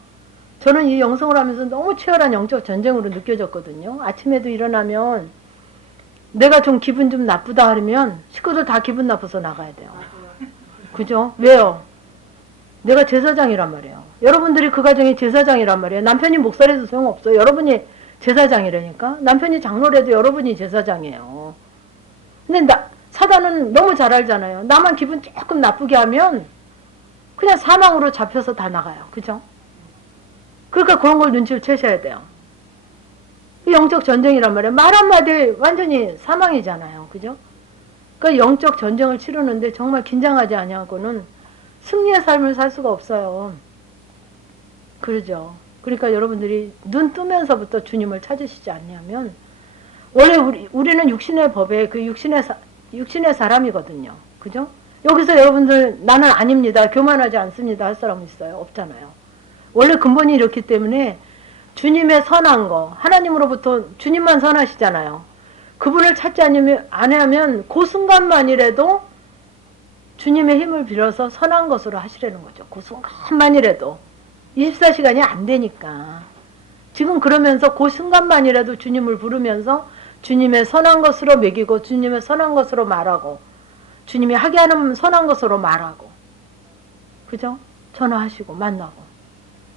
저는 이 영성을 하면서 너무 치열한 영적 전쟁으로 느껴졌거든요. 아침에도 일어나면 내가 좀 기분 좀 나쁘다 하면 식구들 다 기분 나빠서 나가야 돼요. 그죠? 왜요? 내가 제사장이란 말이에요. 여러분들이 그 가정이 제사장이란 말이에요. 남편이 목사라도 소용없어요. 여러분이 제사장이라니까. 남편이 장로라도 여러분이 제사장이에요. 근데 사단은 너무 잘 알잖아요. 나만 기분 조금 나쁘게 하면 그냥 사망으로 잡혀서 다 나가요. 그죠? 그러니까 그런 걸 눈치를 채셔야 돼요. 영적 전쟁이란 말이에요. 말 한마디 완전히 사망이잖아요. 그죠? 그러니까 영적 전쟁을 치르는데 정말 긴장하지 아니하고는 승리의 삶을 살 수가 없어요. 그러죠. 그러니까 여러분들이 눈 뜨면서부터 주님을 찾으시지 않냐면 원래 우리는 육신의 법에 육신의 사람이거든요. 그죠? 여기서 여러분들 나는 아닙니다. 교만하지 않습니다. 할 사람은 있어요? 없잖아요. 원래 근본이 이렇기 때문에 주님의 선한 거 하나님으로부터 주님만 선하시잖아요. 그분을 찾지 않으면 그 순간만이라도 주님의 힘을 빌어서 선한 것으로 하시라는 거죠. 그 순간만이라도 24시간이 안 되니까 지금 그러면서 그 순간만이라도 주님을 부르면서 주님의 선한 것으로 먹이고 주님의 선한 것으로 말하고 주님이 하게 하는 선한 것으로 말하고 그죠? 전화하시고 만나고.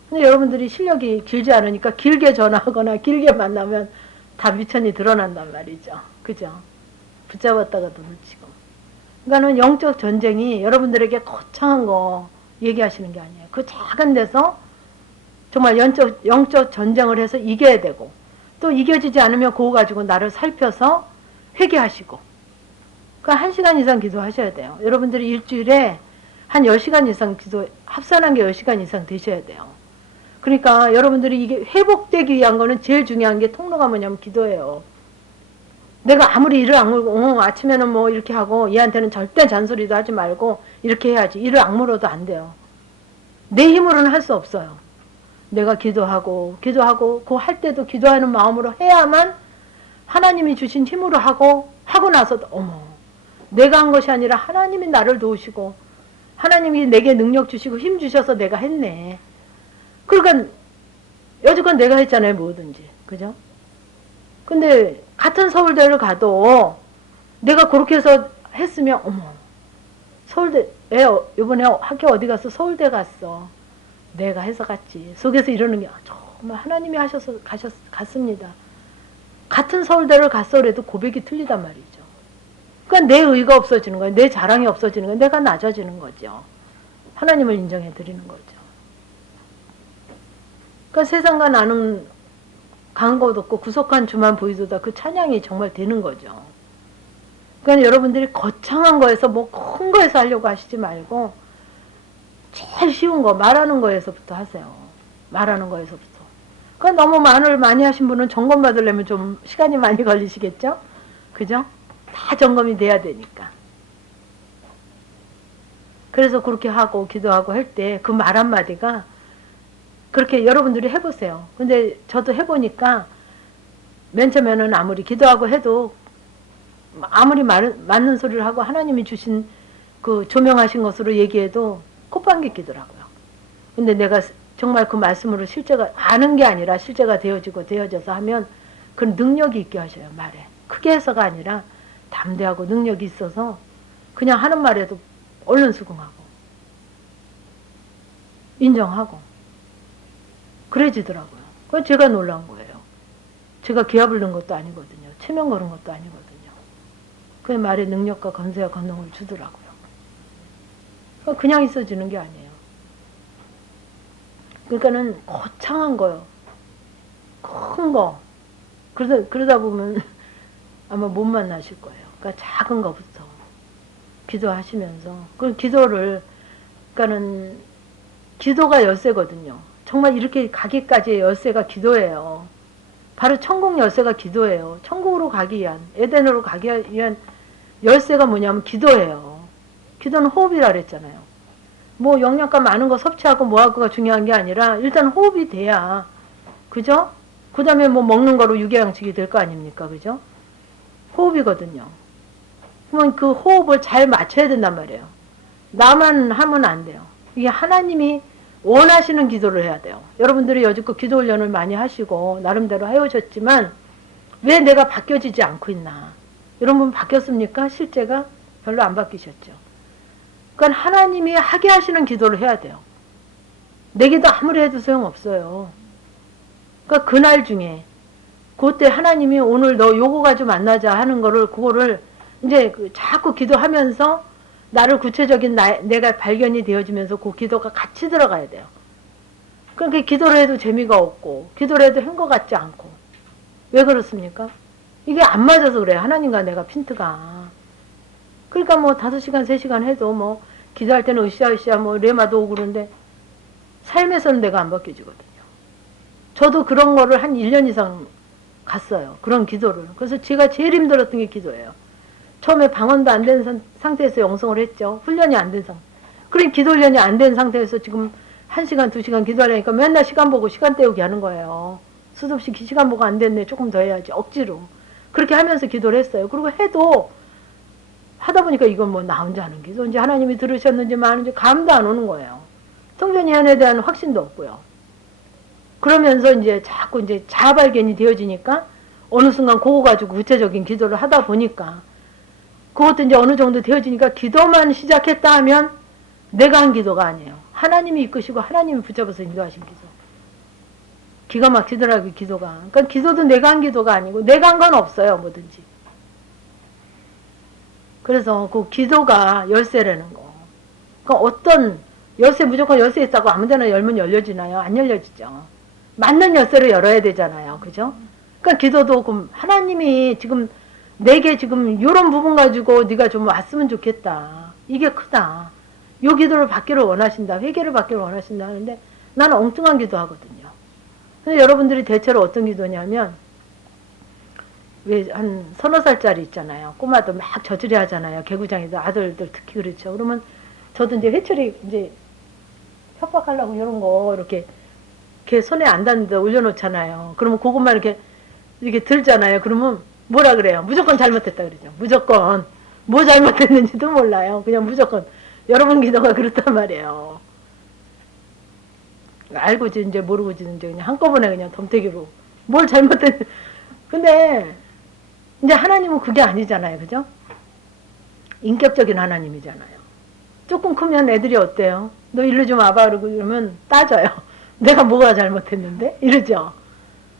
근데 여러분들이 실력이 길지 않으니까 길게 전화하거나 길게 만나면 다 미천이 드러난단 말이죠. 그죠? 붙잡았다가도 놓치고. 그러니까는 영적 전쟁이 여러분들에게 거창한 거 얘기하시는 게 아니에요. 그 작은 데서 정말 영적 전쟁을 해서 이겨야 되고 또 이겨지지 않으면 그거 가지고 나를 살펴서 회개하시고 그러니까 1시간 이상 기도하셔야 돼요. 여러분들이 일주일에 한 10시간 이상 기도, 합산한 게 10시간 이상 되셔야 돼요. 그러니까 여러분들이 이게 회복되기 위한 거는 제일 중요한 게 통로가 뭐냐면 기도예요. 내가 아무리 이를 악물고 아침에는 뭐 이렇게 하고 얘한테는 절대 잔소리도 하지 말고 이렇게 해야지. 이를 악물어도 안 돼요. 내 힘으로는 할 수 없어요. 내가 기도하고 그 할 때도 기도하는 마음으로 해야만 하나님이 주신 힘으로 하고 나서도 어머, 내가 한 것이 아니라 하나님이 나를 도우시고 하나님이 내게 능력 주시고 힘 주셔서 내가 했네. 그러니까 여지껏 내가 했잖아요, 뭐든지. 그죠? 근데 같은 서울대를 가도 내가 그렇게 해서 했으면 어머, 서울대 이번에 학교 어디 갔어? 서울대 갔어. 내가 해서 갔지. 속에서 이러는 게 정말 하나님이 하셔서 갔습니다. 같은 서울대를 갔어 그래도 고백이 틀리단 말이죠. 그러니까 내 의가 없어지는 거예요. 내 자랑이 없어지는 거예요. 내가 낮아지는 거죠. 하나님을 인정해 드리는 거죠. 그러니까 세상과 나는 강한 것 없고 구속한 주만 보이도다. 그 찬양이 정말 되는 거죠. 그러니까 여러분들이 거창한 거에서 뭐 큰 거에서 하려고 하시지 말고 제일 쉬운 거 말하는 거에서부터 하세요. 말하는 거에서부터. 그러니까 너무 말을 많이 하신 분은 점검 받으려면 좀 시간이 많이 걸리시겠죠? 그죠? 다 점검이 돼야 되니까. 그래서 그렇게 하고 기도하고 할 때 그 말 한마디가 그렇게 여러분들이 해보세요. 근데 저도 해보니까 맨 처음에는 아무리 기도하고 해도 아무리 맞는 소리를 하고 하나님이 주신 그 조명하신 것으로 얘기해도 콧방귀 끼더라고요. 근데 내가 정말 그 말씀으로 실제가 아는 게 아니라 실제가 되어져서 하면 그 능력이 있게 하셔요. 말에 크게 해서가 아니라 담대하고 능력이 있어서 그냥 하는 말에도 얼른 수긍하고 인정하고 그래지더라고요. 그건 제가 놀라운 거예요. 제가 기합을 넣은 것도 아니거든요. 체면 걸은 것도 아니거든요. 그 말에 능력과 건세와 권능을 주더라고요. 그냥 있어지는 게 아니에요. 그러니까는 거창한 거요. 큰 거. 그러다 보면 아마 못 만나실 거예요. 그러니까 작은 거부터 기도하시면서. 그 기도를, 그러니까는 기도가 열쇠거든요. 정말 이렇게 가기까지의 열쇠가 기도예요. 바로 천국 열쇠가 기도예요. 천국으로 가기 위한, 에덴으로 가기 위한 열쇠가 뭐냐면 기도예요. 기도는 호흡이라 그랬잖아요. 뭐 영양가 많은 거 섭취하고 뭐하고가 중요한 게 아니라 일단 호흡이 돼야, 그죠? 그 다음에 뭐 먹는 거로 유계양식이 될 거 아닙니까? 그죠? 호흡이거든요. 그러면 그 호흡을 잘 맞춰야 된단 말이에요. 나만 하면 안 돼요. 이게 하나님이 원하시는 기도를 해야 돼요. 여러분들이 여지껏 기도 훈련을 많이 하시고 나름대로 해오셨지만 왜 내가 바뀌어지지 않고 있나? 여러분 바뀌었습니까? 실제가 별로 안 바뀌셨죠. 그러니까 하나님이 하게 하시는 기도를 해야 돼요. 내 기도 아무리 해도 소용없어요. 그러니까 그날 중에 그때 하나님이 오늘 너 요거 가지고 만나자 하는 거를 그거를 이제 자꾸 기도하면서 나를 구체적인 내가 발견이 되어지면서 그 기도가 같이 들어가야 돼요. 그러니까 기도를 해도 재미가 없고 기도를 해도 한 것 같지 않고. 왜 그렇습니까? 이게 안 맞아서 그래요. 하나님과 내가 핀트가. 그러니까 뭐 5시간 3시간 해도 뭐 기도할 때는 으쌰으쌰 뭐 레마도 오고 그러는데 삶에서는 내가 안 바뀌어지거든요. 저도 그런 거를 한 1년 이상 갔어요. 그런 기도를. 그래서 제가 제일 힘들었던 게 기도예요. 처음에 방언도 안 된 상태에서 영성을 했죠. 훈련이 안 된 상태. 그러니 기도 훈련이 안 된 상태에서 지금 1시간, 2시간 기도하려니까 맨날 시간 보고 시간 때우기 하는 거예요. 수도 없이 시간 보고 안 됐네. 조금 더 해야지. 억지로. 그렇게 하면서 기도를 했어요. 그리고 해도 하다 보니까 이건 뭐 나 혼자 하는 기도인지 하나님이 들으셨는지 마는지 감도 안 오는 거예요. 성전이 하나에 대한 확신도 없고요. 그러면서 이제 자꾸 이제 자발견이 되어지니까 어느 순간 그거 가지고 구체적인 기도를 하다 보니까 그것도 이제 어느 정도 되어지니까 기도만 시작했다 하면 내가 한 기도가 아니에요. 하나님이 이끄시고 하나님이 붙잡아서 인도하신 기도. 기가 막히더라고요, 기도가. 그러니까 기도도 내가 한 기도가 아니고 내가 한 건 없어요, 뭐든지. 그래서 그 기도가 열쇠라는 거. 그러니까 어떤 열쇠 무조건 열쇠 있다고 아무데나 열면 열려지나요? 안 열려지죠. 맞는 열쇠를 열어야 되잖아요, 그죠? 그러니까 기도도 그럼 하나님이 지금 내게 지금 이런 부분 가지고 네가 좀 왔으면 좋겠다. 이게 크다. 요 기도를 받기를 원하신다. 회개를 받기를 원하신다 하는데 나는 엉뚱한 기도 하거든요. 근데 여러분들이 대체로 어떤 기도냐면 왜 한 서너 살짜리 있잖아요. 꼬마들 막 저주리 하잖아요. 개구장이들 아들들 특히 그렇죠. 그러면 저도 이제 회초리 이제 협박하려고 이런 거 이렇게 손에 안 닿는데 올려놓잖아요. 그러면 그것만 이렇게 들잖아요. 그러면 뭐라 그래요? 무조건 잘못했다 그러죠. 무조건 뭐 잘못했는지도 몰라요. 그냥 무조건 여러분 기도가 그렇단 말이에요. 알고지 이제 모르고지 이제 그냥 한꺼번에 그냥 덤태기로 뭘 잘못했는지. 근데 이제 하나님은 그게 아니잖아요. 그죠? 인격적인 하나님이잖아요. 조금 크면 애들이 어때요? 너 일로 좀 와봐 그러고 이러면 따져요. 내가 뭐가 잘못했는데? 이러죠.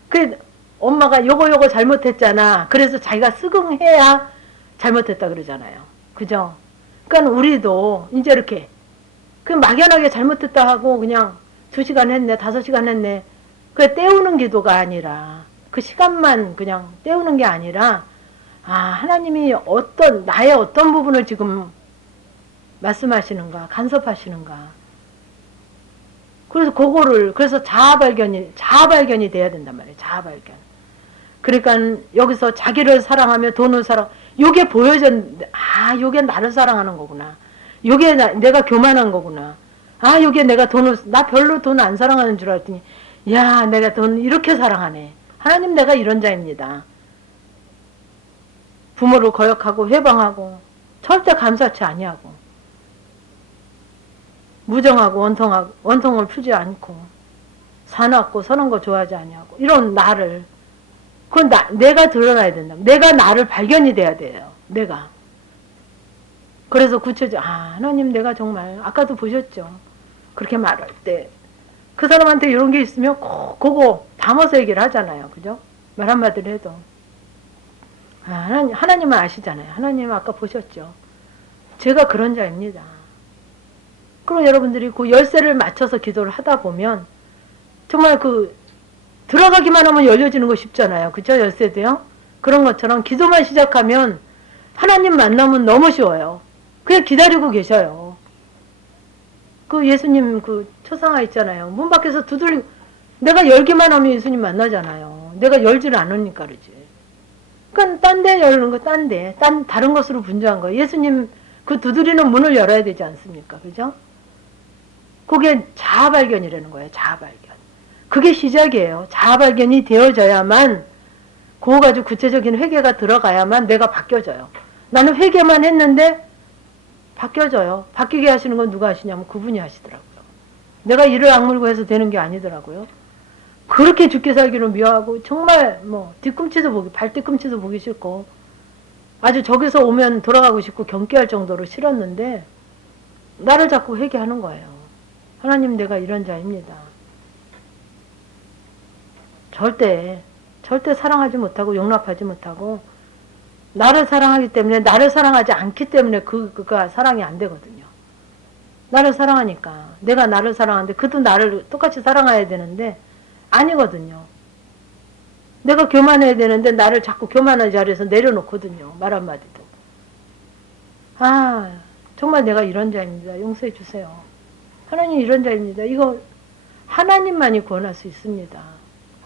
그 엄마가 요거 잘못했잖아. 그래서 자기가 쓰긍해야 잘못했다 그러잖아요. 그죠? 그러니까 우리도 이제 이렇게 그 막연하게 잘못했다 하고 그냥 2시간 했네, 5시간 했네. 그 때우는 기도가 아니라 그 시간만 그냥 때우는 게 아니라 하나님이 나의 어떤 부분을 지금 말씀하시는가, 간섭하시는가. 그래서 자아발견이 돼야 된단 말이에요. 자아발견. 그러니까 여기서 자기를 사랑하며 돈을 요게 요게 나를 사랑하는 거구나. 요게 내가 교만한 거구나. 요게 나 별로 돈 안 사랑하는 줄 알았더니, 야, 내가 돈 이렇게 사랑하네. 하나님 내가 이런 자입니다. 부모를 거역하고 회방하고, 절대 감사치 아니하고, 무정하고 원통을 풀지 않고, 사납고 선한 거 좋아하지 아니하고, 이런 나를, 내가 드러나야 된다. 내가 나를 발견이 돼야 돼요. 내가. 그래서 하나님 내가 정말, 아까도 보셨죠? 그렇게 말할 때, 그 사람한테 이런 게 있으면 그거 담아서 얘기를 하잖아요. 그죠? 말 한마디를 해도. 하나님은 아시잖아요. 하나님은 아까 보셨죠? 제가 그런 자입니다. 그럼 여러분들이 그 열쇠를 맞춰서 기도를 하다 보면, 정말 들어가기만 하면 열려지는 거 쉽잖아요. 그죠? 열쇠도요? 그런 것처럼 기도만 시작하면 하나님 만나면 너무 쉬워요. 그냥 기다리고 계셔요. 예수님 초상화 있잖아요. 문 밖에서 내가 열기만 하면 예수님 만나잖아요. 내가 열지를 않으니까 그러지. 그러니까 딴 데 열는 거 다른 것으로 분주한 거. 예수님 두드리는 문을 열어야 되지 않습니까? 그죠? 그게 자아발견이라는 거예요. 자아발견. 그게 시작이에요. 자아발견이 되어져야만 그거 가지고 구체적인 회개가 들어가야만 내가 바뀌어져요. 나는 회개만 했는데 바뀌어져요. 바뀌게 하시는 건 누가 하시냐면 그분이 하시더라고요. 내가 이를 악물고 해서 되는 게 아니더라고요. 그렇게 죽게 살기로 미워하고 정말 발뒤꿈치도 보기 싫고 아주 저기서 오면 돌아가고 싶고 경계할 정도로 싫었는데 나를 자꾸 회개하는 거예요. 하나님 내가 이런 자입니다. 절대 사랑하지 못하고 용납하지 못하고 나를 사랑하기 때문에 나를 사랑하지 않기 때문에 그가 사랑이 안 되거든요. 나를 사랑하니까 내가 나를 사랑하는데 그도 나를 똑같이 사랑해야 되는데 아니거든요. 내가 교만해야 되는데 나를 자꾸 교만한 자리에서 내려놓거든요. 말 한마디도. 정말 내가 이런 자입니다. 용서해 주세요. 하나님 이런 자입니다. 이거 하나님만이 구원할 수 있습니다.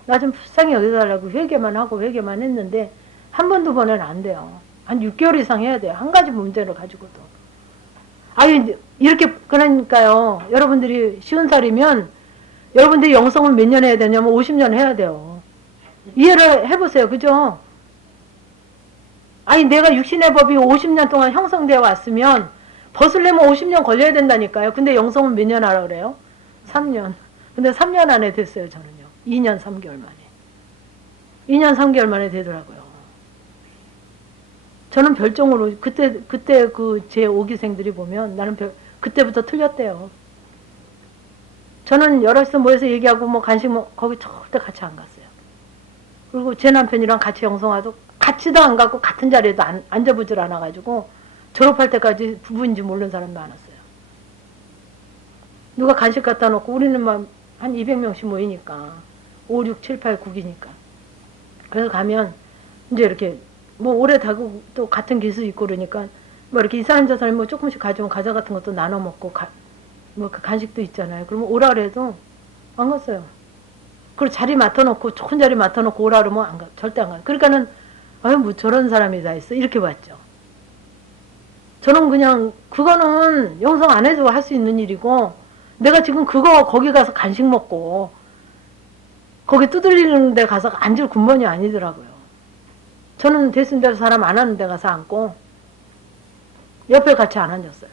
나 좀 불쌍히 여겨달라고 회개만 했는데 한 번, 두 번은 안 돼요. 한 6개월 이상 해야 돼요. 한 가지 문제를 가지고도. 이렇게, 그러니까요. 여러분들이 쉬운 살이면, 여러분들이 영성을 몇 년 해야 되냐면 50년 해야 돼요. 이해를 해보세요. 그죠? 내가 육신의 법이 50년 동안 형성되어 왔으면, 벗으려면 50년 걸려야 된다니까요. 근데 영성은 몇 년 하라 그래요? 3년. 근데 3년 안에 됐어요, 저는요. 2년 3개월 만에. 2년 3개월 만에 되더라고요. 저는 별종으로 그때 제 5기생들이 보면 나는 그때부터 틀렸대요. 저는 여럿이서 모여서 얘기하고 간식 거기 절대 같이 안 갔어요. 그리고 제 남편이랑 같이 영성하도 같이도 안 가고 같은 자리에도 앉아보질 않아가지고 졸업할 때까지 부부인지 모르는 사람 많았어요. 누가 간식 갖다 놓고 우리는 한 200명씩 모이니까 5, 6, 7, 8, 9기니까 그래서 가면 이제 이렇게 오래 다고 또 같은 기수 있고 그러니까 뭐 이렇게 이 사람 저 사람이 뭐 조금씩 가져온 과자 같은 것도 나눠 먹고 뭐 그 간식도 있잖아요. 그러면 오라 그래도 안 갔어요. 그리고 자리 맡아놓고 좋은 자리 맡아놓고 오라 그러면 안 가, 절대 안 가요. 그러니까는 아유 뭐 저런 사람이 다 있어 이렇게 봤죠. 저는 그냥 그거는 영성 안 해도 할 수 있는 일이고 내가 지금 그거 거기 가서 간식 먹고 거기 두들리는 데 가서 앉을 군번이 아니더라고요. 저는 됐은 대로 사람 안 하는 데 가서 앉고 옆에 같이 안 앉았어요.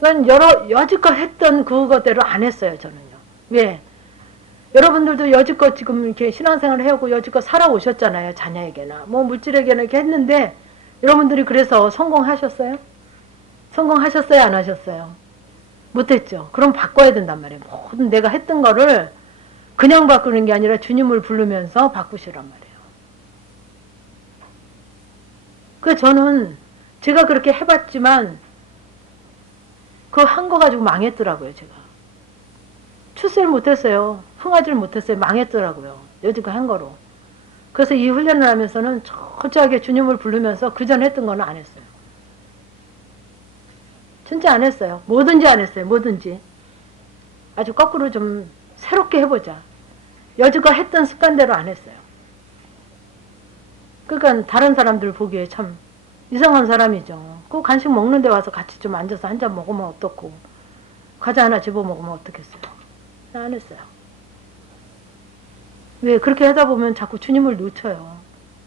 그러니까 여지껏 했던 그거대로 안 했어요. 저는요. 왜? 여러분들도 여지껏 지금 이렇게 신앙생활을 해오고 여지껏 살아오셨잖아요. 자녀에게나 뭐 물질에게나 이렇게 했는데 여러분들이 그래서 성공하셨어요? 성공하셨어요? 안 하셨어요? 못했죠. 그럼 바꿔야 된단 말이에요. 모든 내가 했던 거를 그냥 바꾸는 게 아니라 주님을 부르면서 바꾸시란 말이에요. 그래서 저는 제가 그렇게 해봤지만 그거 한 거 가지고 망했더라고요. 제가 출세를 못했어요. 흥하지를 못했어요. 망했더라고요. 여지껏 한 거로. 그래서 이 훈련을 하면서는 철저하게 주님을 부르면서 그전 했던 거는 안 했어요. 진짜 안 했어요. 뭐든지 안 했어요. 뭐든지. 아주 거꾸로 좀 새롭게 해보자. 여지껏 했던 습관대로 안 했어요. 그러니까 다른 사람들 보기에 참 이상한 사람이죠. 그 간식 먹는 데 와서 같이 좀 앉아서 한 잔 먹으면 어떻고 과자 하나 집어 먹으면 어떻겠어요. 안 했어요. 왜? 그렇게 하다 보면 자꾸 주님을 놓쳐요.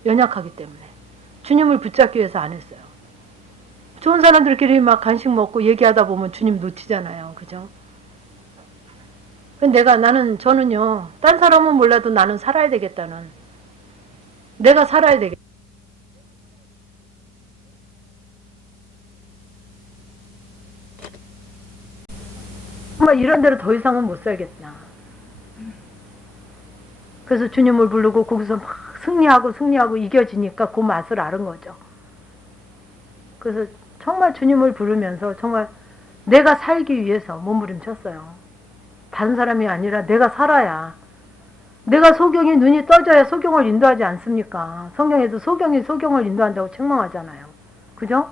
연약하기 때문에. 주님을 붙잡기 위해서 안 했어요. 좋은 사람들끼리 막 간식 먹고 얘기하다 보면 주님 놓치잖아요. 그죠? 근데 저는요, 딴 사람은 몰라도 나는 살아야 되겠다는, 내가 살아야 되겠다. 정말 이런 대로 더 이상은 못 살겠다. 그래서 주님을 부르고 거기서 막 승리하고 이겨지니까 그 맛을 아는 거죠. 그래서 정말 주님을 부르면서 정말 내가 살기 위해서 몸부림쳤어요. 다른 사람이 아니라 내가 살아야, 내가 소경이 눈이 떠져야 소경을 인도하지 않습니까? 성경에도 소경이 소경을 인도한다고 책망하잖아요. 그죠?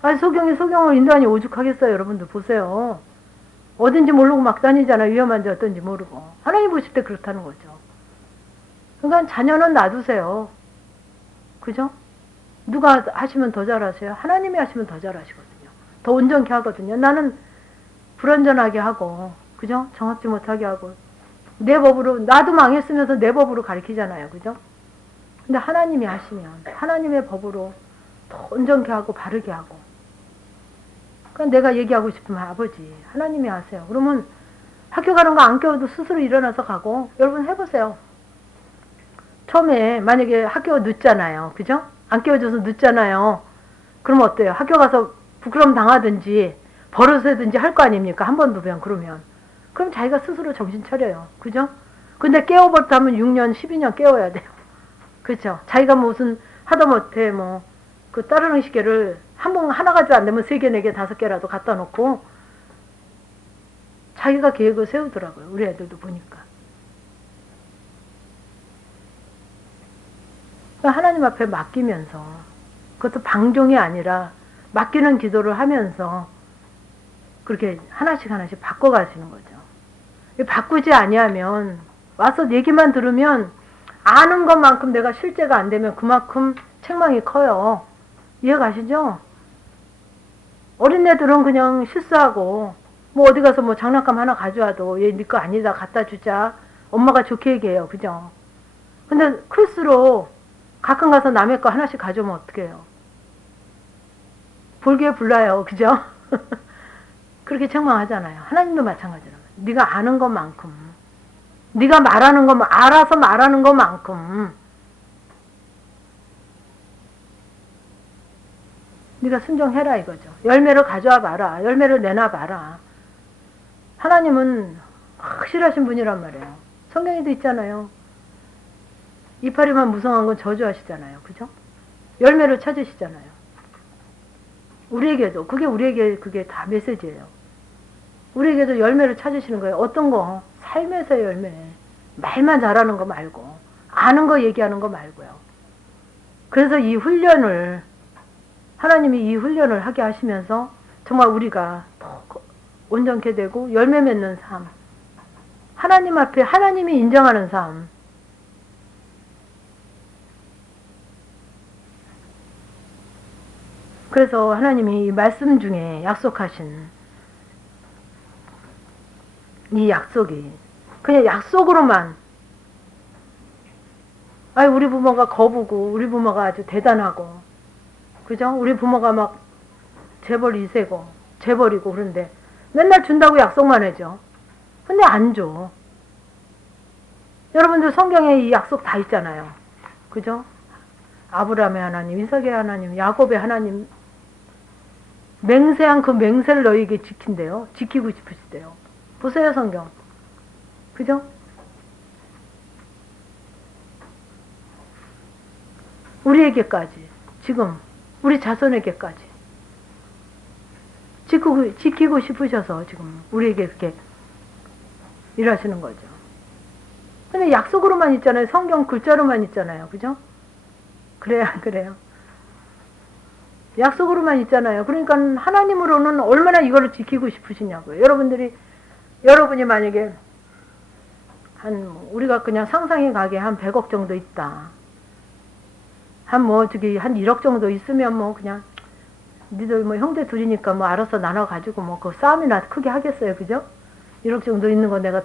아니 소경이 소경을 인도하니 오죽하겠어요. 여러분들 보세요. 어딘지 모르고 막 다니잖아요. 위험한지 어떤지 모르고. 하나님 보실 때 그렇다는 거죠. 그러니까 자녀는 놔두세요. 그죠? 누가 하시면 더 잘하세요? 하나님이 하시면 더 잘하시거든요. 더 온전케 하거든요. 나는 불완전하게 하고, 그죠? 정확지 못하게 하고, 내 법으로, 나도 망했으면서 내 법으로 가르치잖아요. 그죠? 근데 하나님이 하시면, 하나님의 법으로 더 온전케 하고, 바르게 하고. 그러니까 내가 얘기하고 싶으면 아버지, 하나님이 하세요. 그러면 학교 가는 거 안 깨워도 스스로 일어나서 가고, 여러분 해보세요. 처음에 만약에 학교가 늦잖아요. 그죠? 안 깨워줘서 늦잖아요. 그럼 어때요? 학교 가서 부끄럼 당하든지 버릇하든지 할 거 아닙니까? 한 번도 그러면. 그럼 자기가 스스로 정신 차려요. 그죠? 근데 깨워버렸다면 6년, 12년 깨워야 돼요. 그렇죠? 자기가 무슨 하다못해 그 따르는 시계를 하나 가지고 안 되면 3개, 4개, 5개라도 갖다 놓고 자기가 계획을 세우더라고요. 우리 애들도 보니까. 하나님 앞에 맡기면서, 그것도 방종이 아니라 맡기는 기도를 하면서 그렇게 하나씩 바꿔가시는 거죠. 바꾸지 아니하면 와서 얘기만 들으면 아는 것만큼 내가 실제가 안 되면 그만큼 책망이 커요. 이해 가시죠? 어린애들은 그냥 실수하고 어디 가서 장난감 하나 가져와도 얘 네 거 아니다 갖다 주자 엄마가 좋게 얘기해요. 그죠? 근데 클수록 가끔 가서 남의 거 하나씩 가져오면 어떡해요? 볼기에 불나요. 그죠? 그렇게 책망하잖아요. 하나님도 마찬가지로. 네가 아는 것만큼, 네가 말하는 것만, 알아서 말하는 것만큼 네가 순종해라 이거죠. 열매를 가져와 봐라. 열매를 내놔 봐라. 하나님은 확실하신 분이란 말이에요. 성경에도 있잖아요. 이파리만 무성한 건 저주하시잖아요. 그죠? 열매를 찾으시잖아요. 우리에게도 그게 다 메시지예요. 우리에게도 열매를 찾으시는 거예요. 어떤 거? 삶에서의 열매. 말만 잘하는 거 말고 아는 거 얘기하는 거 말고요. 그래서 이 훈련을, 하나님이 이 훈련을 하게 하시면서 정말 우리가 더 온전케 되고 열매 맺는 삶, 하나님 앞에 하나님이 인정하는 삶, 그래서 하나님이 이 말씀 중에 약속하신 이 약속이 그냥 약속으로만, 아이 우리 부모가 거부고 우리 부모가 아주 대단하고, 그죠? 우리 부모가 막 재벌 2세고 재벌이고 그런데 맨날 준다고 약속만 해줘. 근데 안 줘. 여러분들 성경에 이 약속 다 있잖아요. 그죠? 아브라함의 하나님, 이삭의 하나님, 야곱의 하나님, 맹세한 그 맹세를 너희에게 지킨대요. 지키고 싶으시대요. 보세요, 성경. 그죠? 우리에게까지, 지금 우리 자손에게까지 지키고 싶으셔서 지금 우리에게 그렇게 일하시는 거죠. 근데 약속으로만 있잖아요. 성경 글자로만 있잖아요. 그죠? 그래요. 약속으로만 있잖아요. 그러니까 하나님으로는 얼마나 이거를 지키고 싶으시냐고요. 여러분이 만약에 우리가 그냥 상상해 가게 한 100억 정도 있다. 한 1억 정도 있으면 그냥 니들 형제 둘이니까 알아서 나눠가지고 그 싸움이나 크게 하겠어요. 그죠? 1억 정도 있는 거 내가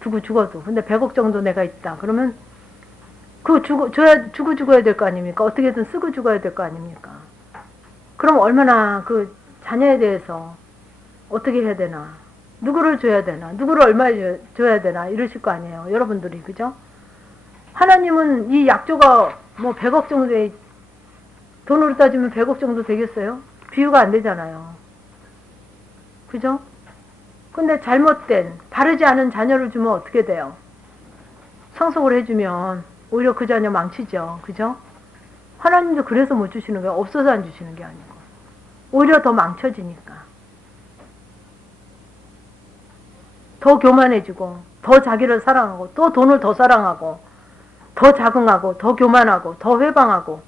두고 죽어도. 근데 100억 정도 내가 있다. 그러면 주고 죽어야 될 거 아닙니까? 어떻게든 쓰고 죽어야 될 거 아닙니까? 그럼 얼마나 그 자녀에 대해서 어떻게 해야 되나? 누구를 줘야 되나? 누구를 얼마에 줘야 되나? 이러실 거 아니에요. 여러분들이. 그죠? 하나님은 이 약조가 100억 정도의, 돈으로 따지면 100억 정도 되겠어요? 비유가 안 되잖아요. 그죠? 근데 잘못된, 바르지 않은 자녀를 주면 어떻게 돼요? 상속을 해주면 오히려 그 자녀 망치죠. 그죠? 하나님도 그래서 못 주시는 거예요. 없어서 안 주시는 게 아니고. 오히려 더 망쳐지니까. 더 교만해지고, 더 자기를 사랑하고, 또 돈을 더 사랑하고, 더 자긍하고, 더 교만하고, 더 회방하고,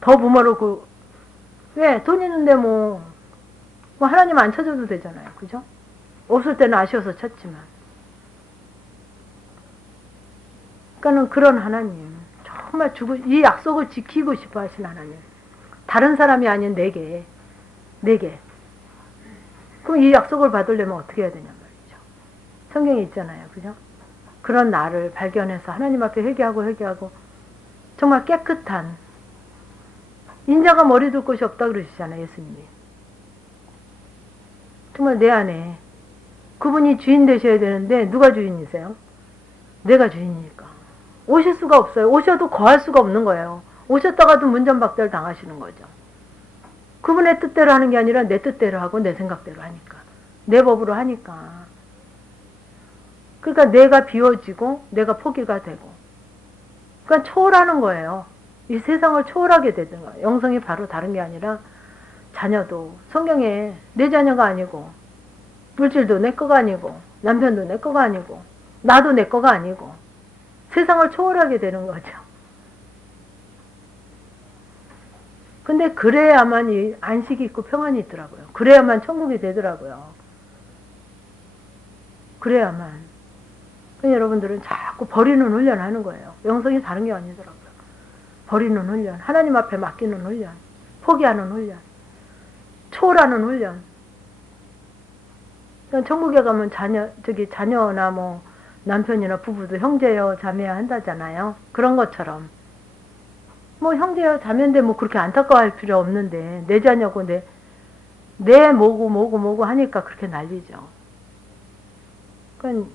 더 부모를 왜? 돈 있는데 하나님 안 쳐줘도 되잖아요. 그죠? 없을 때는 아쉬워서 쳤지만. 그러니까는 그런 하나님, 정말 이 약속을 지키고 싶어 하신 하나님. 다른 사람이 아닌 내게. 그럼 이 약속을 받으려면 어떻게 해야 되냐 말이죠. 성경에 있잖아요. 그죠? 그런 나를 발견해서 하나님 앞에 회개하고 정말 깨끗한, 인자가 머리 둘 곳이 없다 그러시잖아요. 예수님이. 정말 내 안에 그분이 주인 되셔야 되는데 누가 주인이세요? 내가 주인이니까. 오실 수가 없어요. 오셔도 거할 수가 없는 거예요. 오셨다가도 문전박대를 당하시는 거죠. 그분의 뜻대로 하는 게 아니라 내 뜻대로 하고 내 생각대로 하니까. 내 법으로 하니까. 그러니까 내가 비워지고 내가 포기가 되고. 그러니까 초월하는 거예요. 이 세상을 초월하게 되는 거예요. 영성이 바로 다른 게 아니라 자녀도 성경에 내 자녀가 아니고, 물질도 내 거가 아니고, 남편도 내 거가 아니고, 나도 내 거가 아니고, 세상을 초월하게 되는 거죠. 근데 그래야만 이 안식이 있고 평안이 있더라고요. 그래야만 천국이 되더라고요. 그래야만. 여러분들은 자꾸 버리는 훈련 하는 거예요. 영성이 다른 게 아니더라고요. 버리는 훈련, 하나님 앞에 맡기는 훈련, 포기하는 훈련, 초월하는 훈련. 천국에 가면 자녀나 남편이나 부부도 형제여 자매야 한다잖아요. 그런 것처럼 형제여 자매인데 그렇게 안타까워할 필요 없는데, 내 자녀고 내 뭐고 하니까 그렇게 난리죠. 그러니까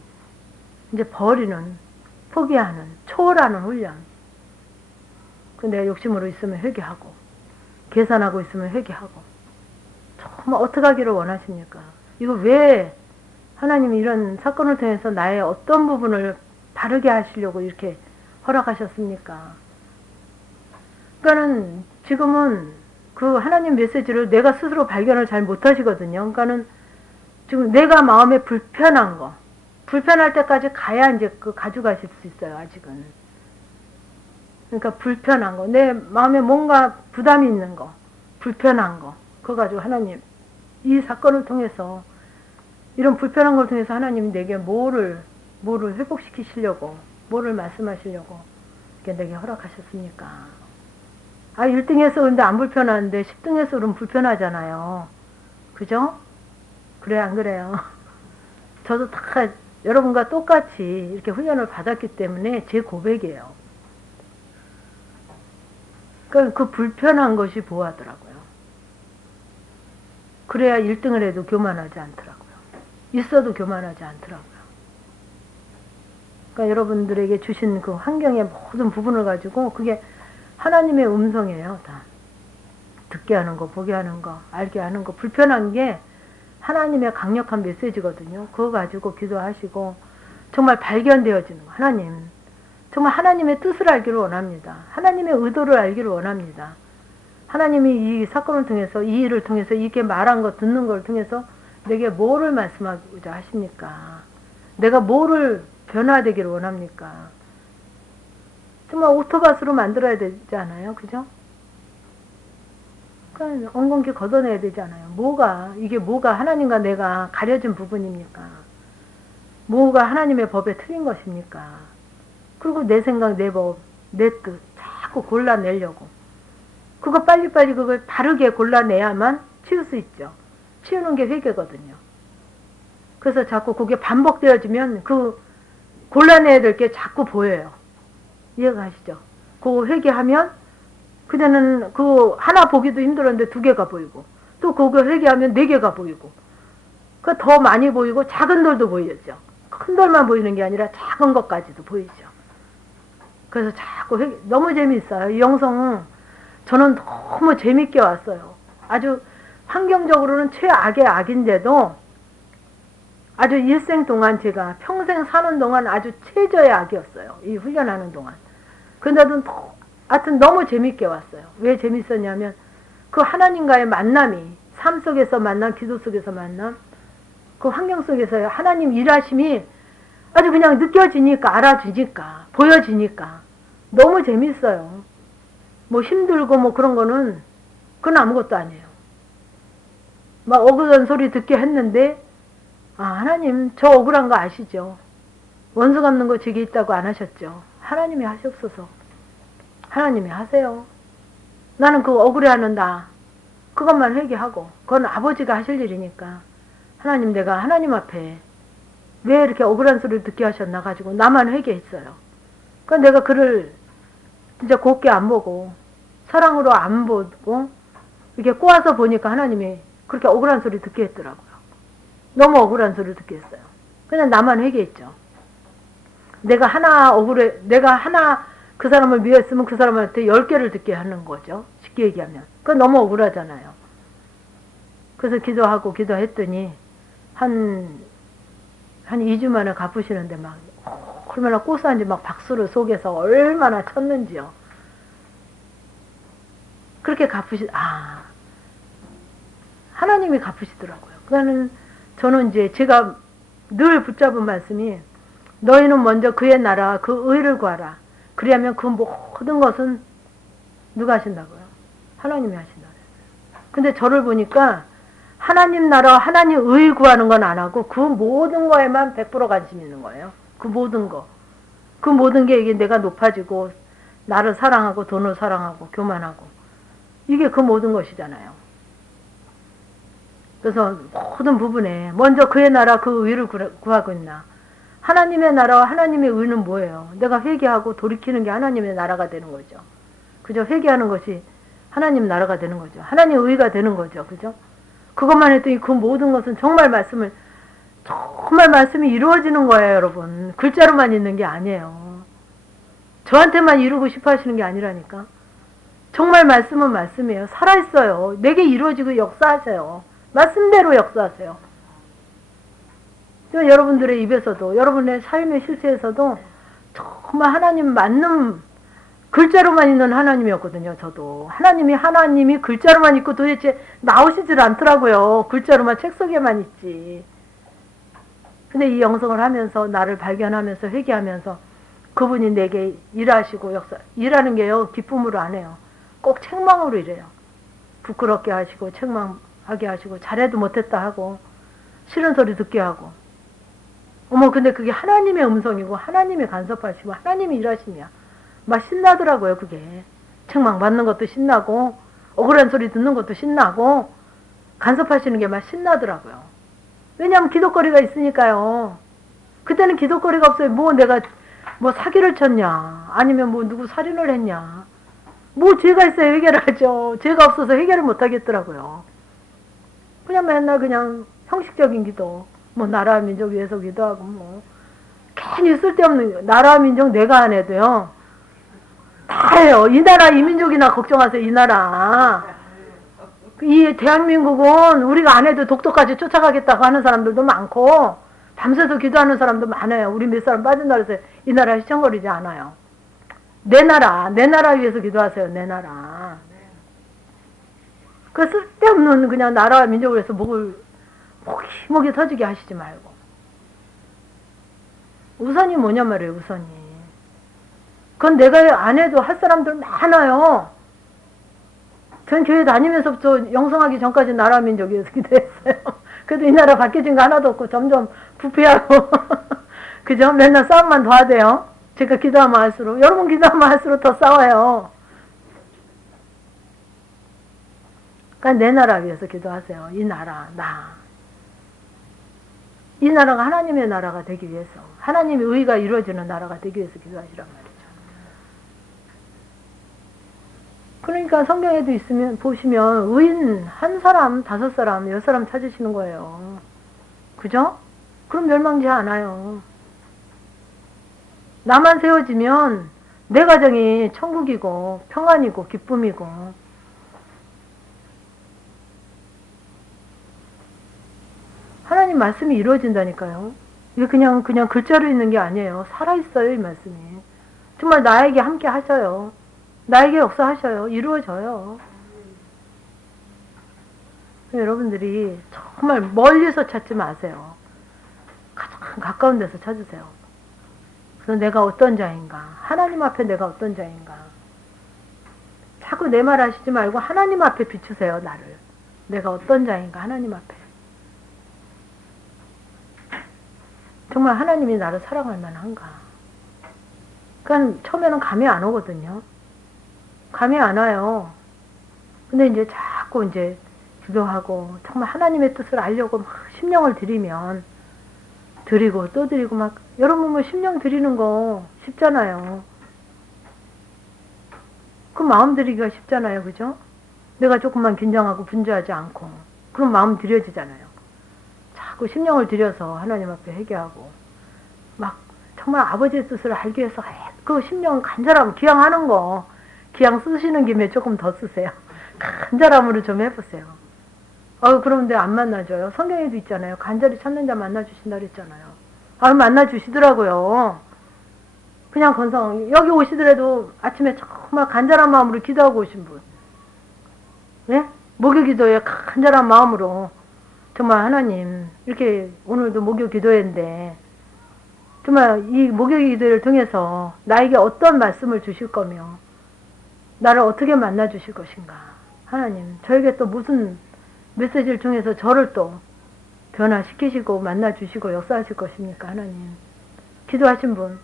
이제 버리는, 포기하는, 초월하는 훈련. 내가 욕심으로 있으면 회개하고, 계산하고 있으면 회개하고. 정말 어떻게 하기를 원하십니까? 이거 왜 하나님이 이런 사건을 통해서 나의 어떤 부분을 바르게 하시려고 이렇게 허락하셨습니까? 그러니까는 지금은 그 하나님 메시지를 내가 스스로 발견을 잘 못하시거든요. 그러니까는 지금 내가 마음에 불편한 거, 불편할 때까지 가야 이제 가져가실 수 있어요. 아직은. 그러니까 불편한 거, 내 마음에 뭔가 부담이 있는 거, 불편한 거, 그거 가지고 하나님, 이 사건을 통해서, 이런 불편한 걸 통해서 하나님이 내게 뭐를 회복시키시려고, 뭐를 말씀하시려고 이렇게 내게 허락하셨습니까? 1등에서 그런데 안 불편한데 10등에서 그러면 불편하잖아요. 그죠? 그래, 안 그래요? 저도 다 여러분과 똑같이 이렇게 훈련을 받았기 때문에 제 고백이에요. 그 불편한 것이 보하더라고요. 그래야 1등을 해도 교만하지 않더라고요. 있어도 교만하지 않더라고요. 그러니까 여러분들에게 주신 그 환경의 모든 부분을 가지고 그게 하나님의 음성이에요. 다 듣게 하는 거, 보게 하는 거, 알게 하는 거, 불편한 게 하나님의 강력한 메시지거든요. 그거 가지고 기도하시고 정말 발견되어지는 거. 하나님, 정말 하나님의 뜻을 알기를 원합니다. 하나님의 의도를 알기를 원합니다. 하나님이 이 사건을 통해서, 이 일을 통해서, 이렇게 말한 거, 듣는 걸 통해서 내게 뭐를 말씀하고자 하십니까? 내가 뭐를 변화되기를 원합니까? 정말 오토바스로 만들어야 되지 않아요? 그죠? 그러니까 엉겅퀴 걷어내야 되지 않아요? 이게 뭐가 하나님과 내가 가려진 부분입니까? 뭐가 하나님의 법에 틀린 것입니까? 그리고 내 생각, 내 법, 내 뜻 자꾸 골라내려고. 그거 빨리빨리 그걸 다르게 골라내야만 치울 수 있죠. 치우는 게 회개거든요. 그래서 자꾸 그게 반복되어지면 그 골라내야 될 게 자꾸 보여요. 이해가 가시죠? 그거 회개하면 그때는 그 하나 보기도 힘들었는데 2개가 보이고, 또 그거 회개하면 4개가 보이고, 그 더 많이 보이고 작은 돌도 보이죠. 큰 돌만 보이는 게 아니라 작은 것까지도 보이죠. 그래서 자꾸 너무 재미있어요. 이 영성 저는 너무 재밌게 왔어요. 아주 환경적으로는 최악의 악인데도 아주 일생 동안 제가 평생 사는 동안 아주 최저의 악이었어요. 이 훈련하는 동안. 근데도 하여튼 너무 재밌게 왔어요. 왜 재밌었냐면 그 하나님과의 만남이, 삶 속에서 만남, 기도 속에서 만남, 그 환경 속에서 하나님 일하심이 아주 그냥 느껴지니까, 알아지니까, 보여지니까 너무 재밌어요. 뭐 힘들고 뭐 그런 거는 그건 아무것도 아니에요. 막 억울한 소리 듣게 했는데, 하나님 저 억울한 거 아시죠? 원수 갚는 거 제게 있다고 안 하셨죠? 하나님이 하시옵소서. 하나님이 하세요. 나는 그 억울해하는 나 그것만 회개하고, 그건 아버지가 하실 일이니까 하나님, 내가 하나님 앞에 왜 이렇게 억울한 소리를 듣게 하셨나 가지고 나만 회개했어요. 그러니까 내가 그를 진짜 곱게 안 보고 사랑으로 안 보고 이렇게 꼬아서 보니까 하나님이 그렇게 억울한 소리 듣게 했더라고요. 너무 억울한 소리를 듣게 했어요. 그냥 나만 회개했죠. 내가 하나 그 사람을 미워했으면 그 사람한테 10개를 듣게 하는 거죠. 쉽게 얘기하면. 그건 너무 억울하잖아요. 그래서 기도했더니 한 2주 만에 갚으시는데 막 얼마나 고소한지 막 박수를 속에서 얼마나 쳤는지요. 그렇게 하나님이 갚으시더라고요. 그러니까 저는 이제 제가 늘 붙잡은 말씀이, 너희는 먼저 그의 나라, 그 의를 구하라. 그리하면 그 모든 것은 누가 하신다고요? 하나님이 하신다 그랬어요. 근데 저를 보니까 하나님 나라, 하나님 의 구하는 건 안 하고 그 모든 거에만 100% 관심 있는 거예요. 그 모든 거. 그 모든 게 이게 내가 높아지고 나를 사랑하고 돈을 사랑하고 교만하고, 이게 그 모든 것이잖아요. 그래서 모든 부분에 먼저 그의 나라, 그 의를 구하고 있나. 하나님의 나라와 하나님의 의는 뭐예요? 내가 회개하고 돌이키는 게 하나님의 나라가 되는 거죠. 그죠? 회개하는 것이 하나님 나라가 되는 거죠. 하나님의 의가 되는 거죠. 그죠? 그것만 했더니 그 모든 것은 정말 말씀이 이루어지는 거예요, 여러분. 글자로만 있는 게 아니에요. 저한테만 이루고 싶어 하시는 게 아니라니까. 정말 말씀은 말씀이에요. 살아있어요. 내게 이루어지고 역사하세요. 말씀대로 역사하세요. 여러분들의 입에서도, 여러분의 삶의 실체에서도 정말 하나님 맞는, 글자로만 있는 하나님이었거든요. 저도 하나님이 글자로만 있고 도대체 나오시질 않더라고요. 글자로만 책 속에만 있지. 근데 이 영성을 하면서, 나를 발견하면서, 회개하면서 그분이 내게 일하시고 역사, 일하는 게요, 기쁨으로 안 해요. 꼭 책망으로 일해요. 부끄럽게 하시고, 책망하게 하시고, 잘해도 못했다 하고, 싫은 소리 듣게 하고. 어머, 근데 그게 하나님의 음성이고, 하나님이 간섭하시고, 하나님이 일하심이야. 막 신나더라고요, 그게. 책망 받는 것도 신나고, 억울한 소리 듣는 것도 신나고, 간섭하시는 게 막 신나더라고요. 왜냐하면 기도거리가 있으니까요. 그때는 기도거리가 없어요. 뭐 내가 뭐 사기를 쳤냐, 아니면 뭐 누구 살인을 했냐, 뭐 죄가 있어야 해결을 하죠. 죄가 없어서 해결을 못 하겠더라고요. 그냥 맨날 그냥 형식적인 기도, 뭐 나라와 민족 위해서 기도하고, 뭐 괜히 쓸데없는 나라와 민족 내가 안 해도요 다 해요. 이 나라 이 민족이나 걱정하세요. 이 나라, 이 대한민국은 우리가 안 해도 독도까지 쫓아가겠다고 하는 사람들도 많고, 밤새서 기도하는 사람도 많아요. 우리 몇 사람 빠진다 그래서 이 나라 시청거리지 않아요. 내 나라 위해서 기도하세요. 내 나라. 그 쓸데없는 그냥 나라와 민족을 위해서 목이 터지게 하시지 말고. 우선이 뭐냐 말이에요. 우선이. 그건 내가 안 해도 할 사람들 많아요. 전 교회 다니면서부터 영성하기 전까지 나라 민족 위해서 기도했어요. 그래도 이 나라 바뀌어진 거 하나도 없고 점점 부패하고 그죠? 맨날 싸움만 더 하대요. 제가 기도하면 할수록, 여러분 기도하면 할수록 더 싸워요. 그러니까 내 나라 위해서 기도하세요. 이 나라, 이 나라가 하나님의 나라가 되기 위해서, 하나님의 의가 이루어지는 나라가 되기 위해서 기도하시란 말이죠. 그러니까 성경에도 있으면 보시면 의인 한 사람, 5사람, 10사람 찾으시는 거예요. 그죠? 그럼 멸망지 않아요. 나만 세워지면 내 가정이 천국이고 평안이고 기쁨이고. 하나님 말씀이 이루어진다니까요. 이게 그냥 글자로 있는 게 아니에요. 살아있어요, 이 말씀이. 정말 나에게 함께 하셔요. 나에게 역사하셔요. 이루어져요. 여러분들이 정말 멀리서 찾지 마세요. 가장 가까운 데서 찾으세요. 그래서 내가 어떤 자인가, 하나님 앞에 내가 어떤 자인가. 자꾸 내 말 하시지 말고 하나님 앞에 비추세요. 나를. 내가 어떤 자인가, 하나님 앞에. 정말 하나님이 나를 사랑할 만한가. 그러니까 처음에는 감이 안 오거든요. 감이 안 와요. 근데 이제 자꾸 이제 기도하고 정말 하나님의 뜻을 알려고 막 심령을 드리면, 드리고 또 드리고 막, 여러분 뭐 심령 드리는 거 쉽잖아요. 그 마음 드리기가 쉽잖아요. 그죠? 내가 조금만 긴장하고 분주하지 않고 그럼 마음 드려지잖아요. 자꾸 심령을 들여서 하나님 앞에 회개하고 막 정말 아버지의 뜻을 알기 위해서 그 심령 간절함, 기양하는 거, 기양 쓰시는 김에 조금 더 쓰세요. 간절함으로 좀 해보세요. 그런데 안 만나줘요. 성경에도 있잖아요. 간절히 찾는 자 만나주신다 그랬잖아요. 만나주시더라고요. 그냥 여기 오시더라도 아침에 정말 간절한 마음으로 기도하고 오신 분. 네? 목요 기도에 간절한 마음으로 정말 하나님, 이렇게 오늘도 목요 기도회인데 정말 이 목요 기도를 통해서 나에게 어떤 말씀을 주실 거며 나를 어떻게 만나 주실 것인가. 하나님, 저에게 또 무슨 메시지를 통해서 저를 또 변화시키시고 만나 주시고 역사하실 것입니까. 하나님. 기도하신 분.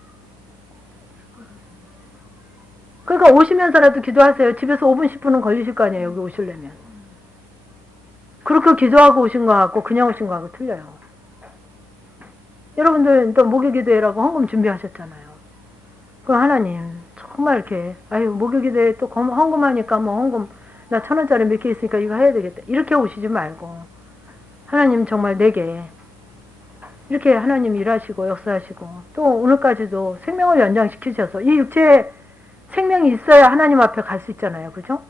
그러니까 오시면서라도 기도하세요. 집에서 5분 10분은 걸리실 거 아니에요. 여기 오시려면. 그렇게 기도하고 오신 거하고 그냥 오신 거하고 틀려요. 여러분들 또 목요기도회라고 헌금 준비하셨잖아요. 그럼 하나님 정말 이렇게 목요기도회 또 헌금하니까 뭐 헌금 나 1,000원짜리 몇 개 있으니까 이거 해야 되겠다. 이렇게 오시지 말고 하나님 정말 내게 이렇게 하나님 일하시고 역사하시고 또 오늘까지도 생명을 연장시키셔서 이 육체에 생명이 있어야 하나님 앞에 갈 수 있잖아요. 그죠?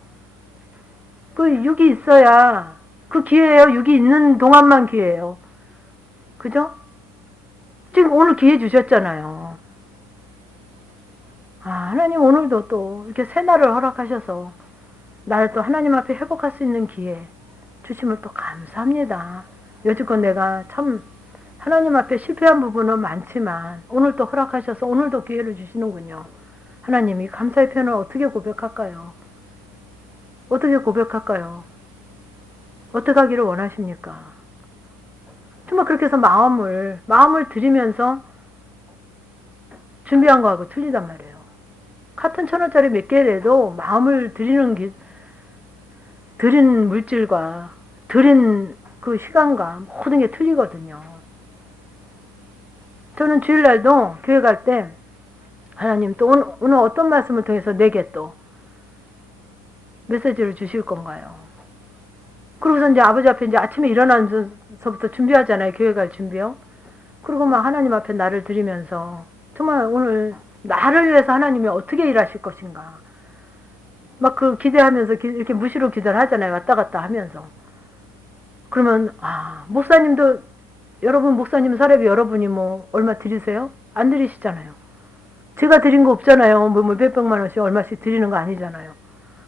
그 육이 있어야 그 기회예요. 육이 있는 동안만 기회예요. 그죠? 지금 오늘 기회 주셨잖아요. 하나님 오늘도 또 이렇게 새날을 허락하셔서 나를 또 하나님 앞에 회복할 수 있는 기회 주심을 또 감사합니다. 여지껏 내가 참 하나님 앞에 실패한 부분은 많지만 오늘 또 허락하셔서 오늘도 기회를 주시는군요. 하나님이 감사의 표현을 어떻게 고백할까요? 어떻게 고백할까요? 어떻게 하기를 원하십니까? 정말 그렇게 해서 마음을 드리면서 준비한 거하고 틀리단 말이에요. 같은 1,000원짜리 몇 개라도 마음을 드린 물질과 드린 그 시간과 모든 게 틀리거든요. 저는 주일날도 교회 갈 때 하나님 또 오늘 어떤 말씀을 통해서 내게 또 메시지를 주실 건가요? 그러고서 이제 아버지 앞에 이제 아침에 일어나서부터 준비하잖아요. 교회 갈 준비요. 그리고 막 하나님 앞에 나를 드리면서 정말 오늘 나를 위해서 하나님이 어떻게 일하실 것인가. 막 그 기대하면서 이렇게 무시로 기도를 하잖아요. 왔다 갔다 하면서. 그러면, 목사님도, 여러분, 목사님 사례비 여러분이 뭐, 얼마 드리세요? 안 드리시잖아요. 제가 드린 거 없잖아요. 뭐 몇백만 원씩 얼마씩 드리는 거 아니잖아요.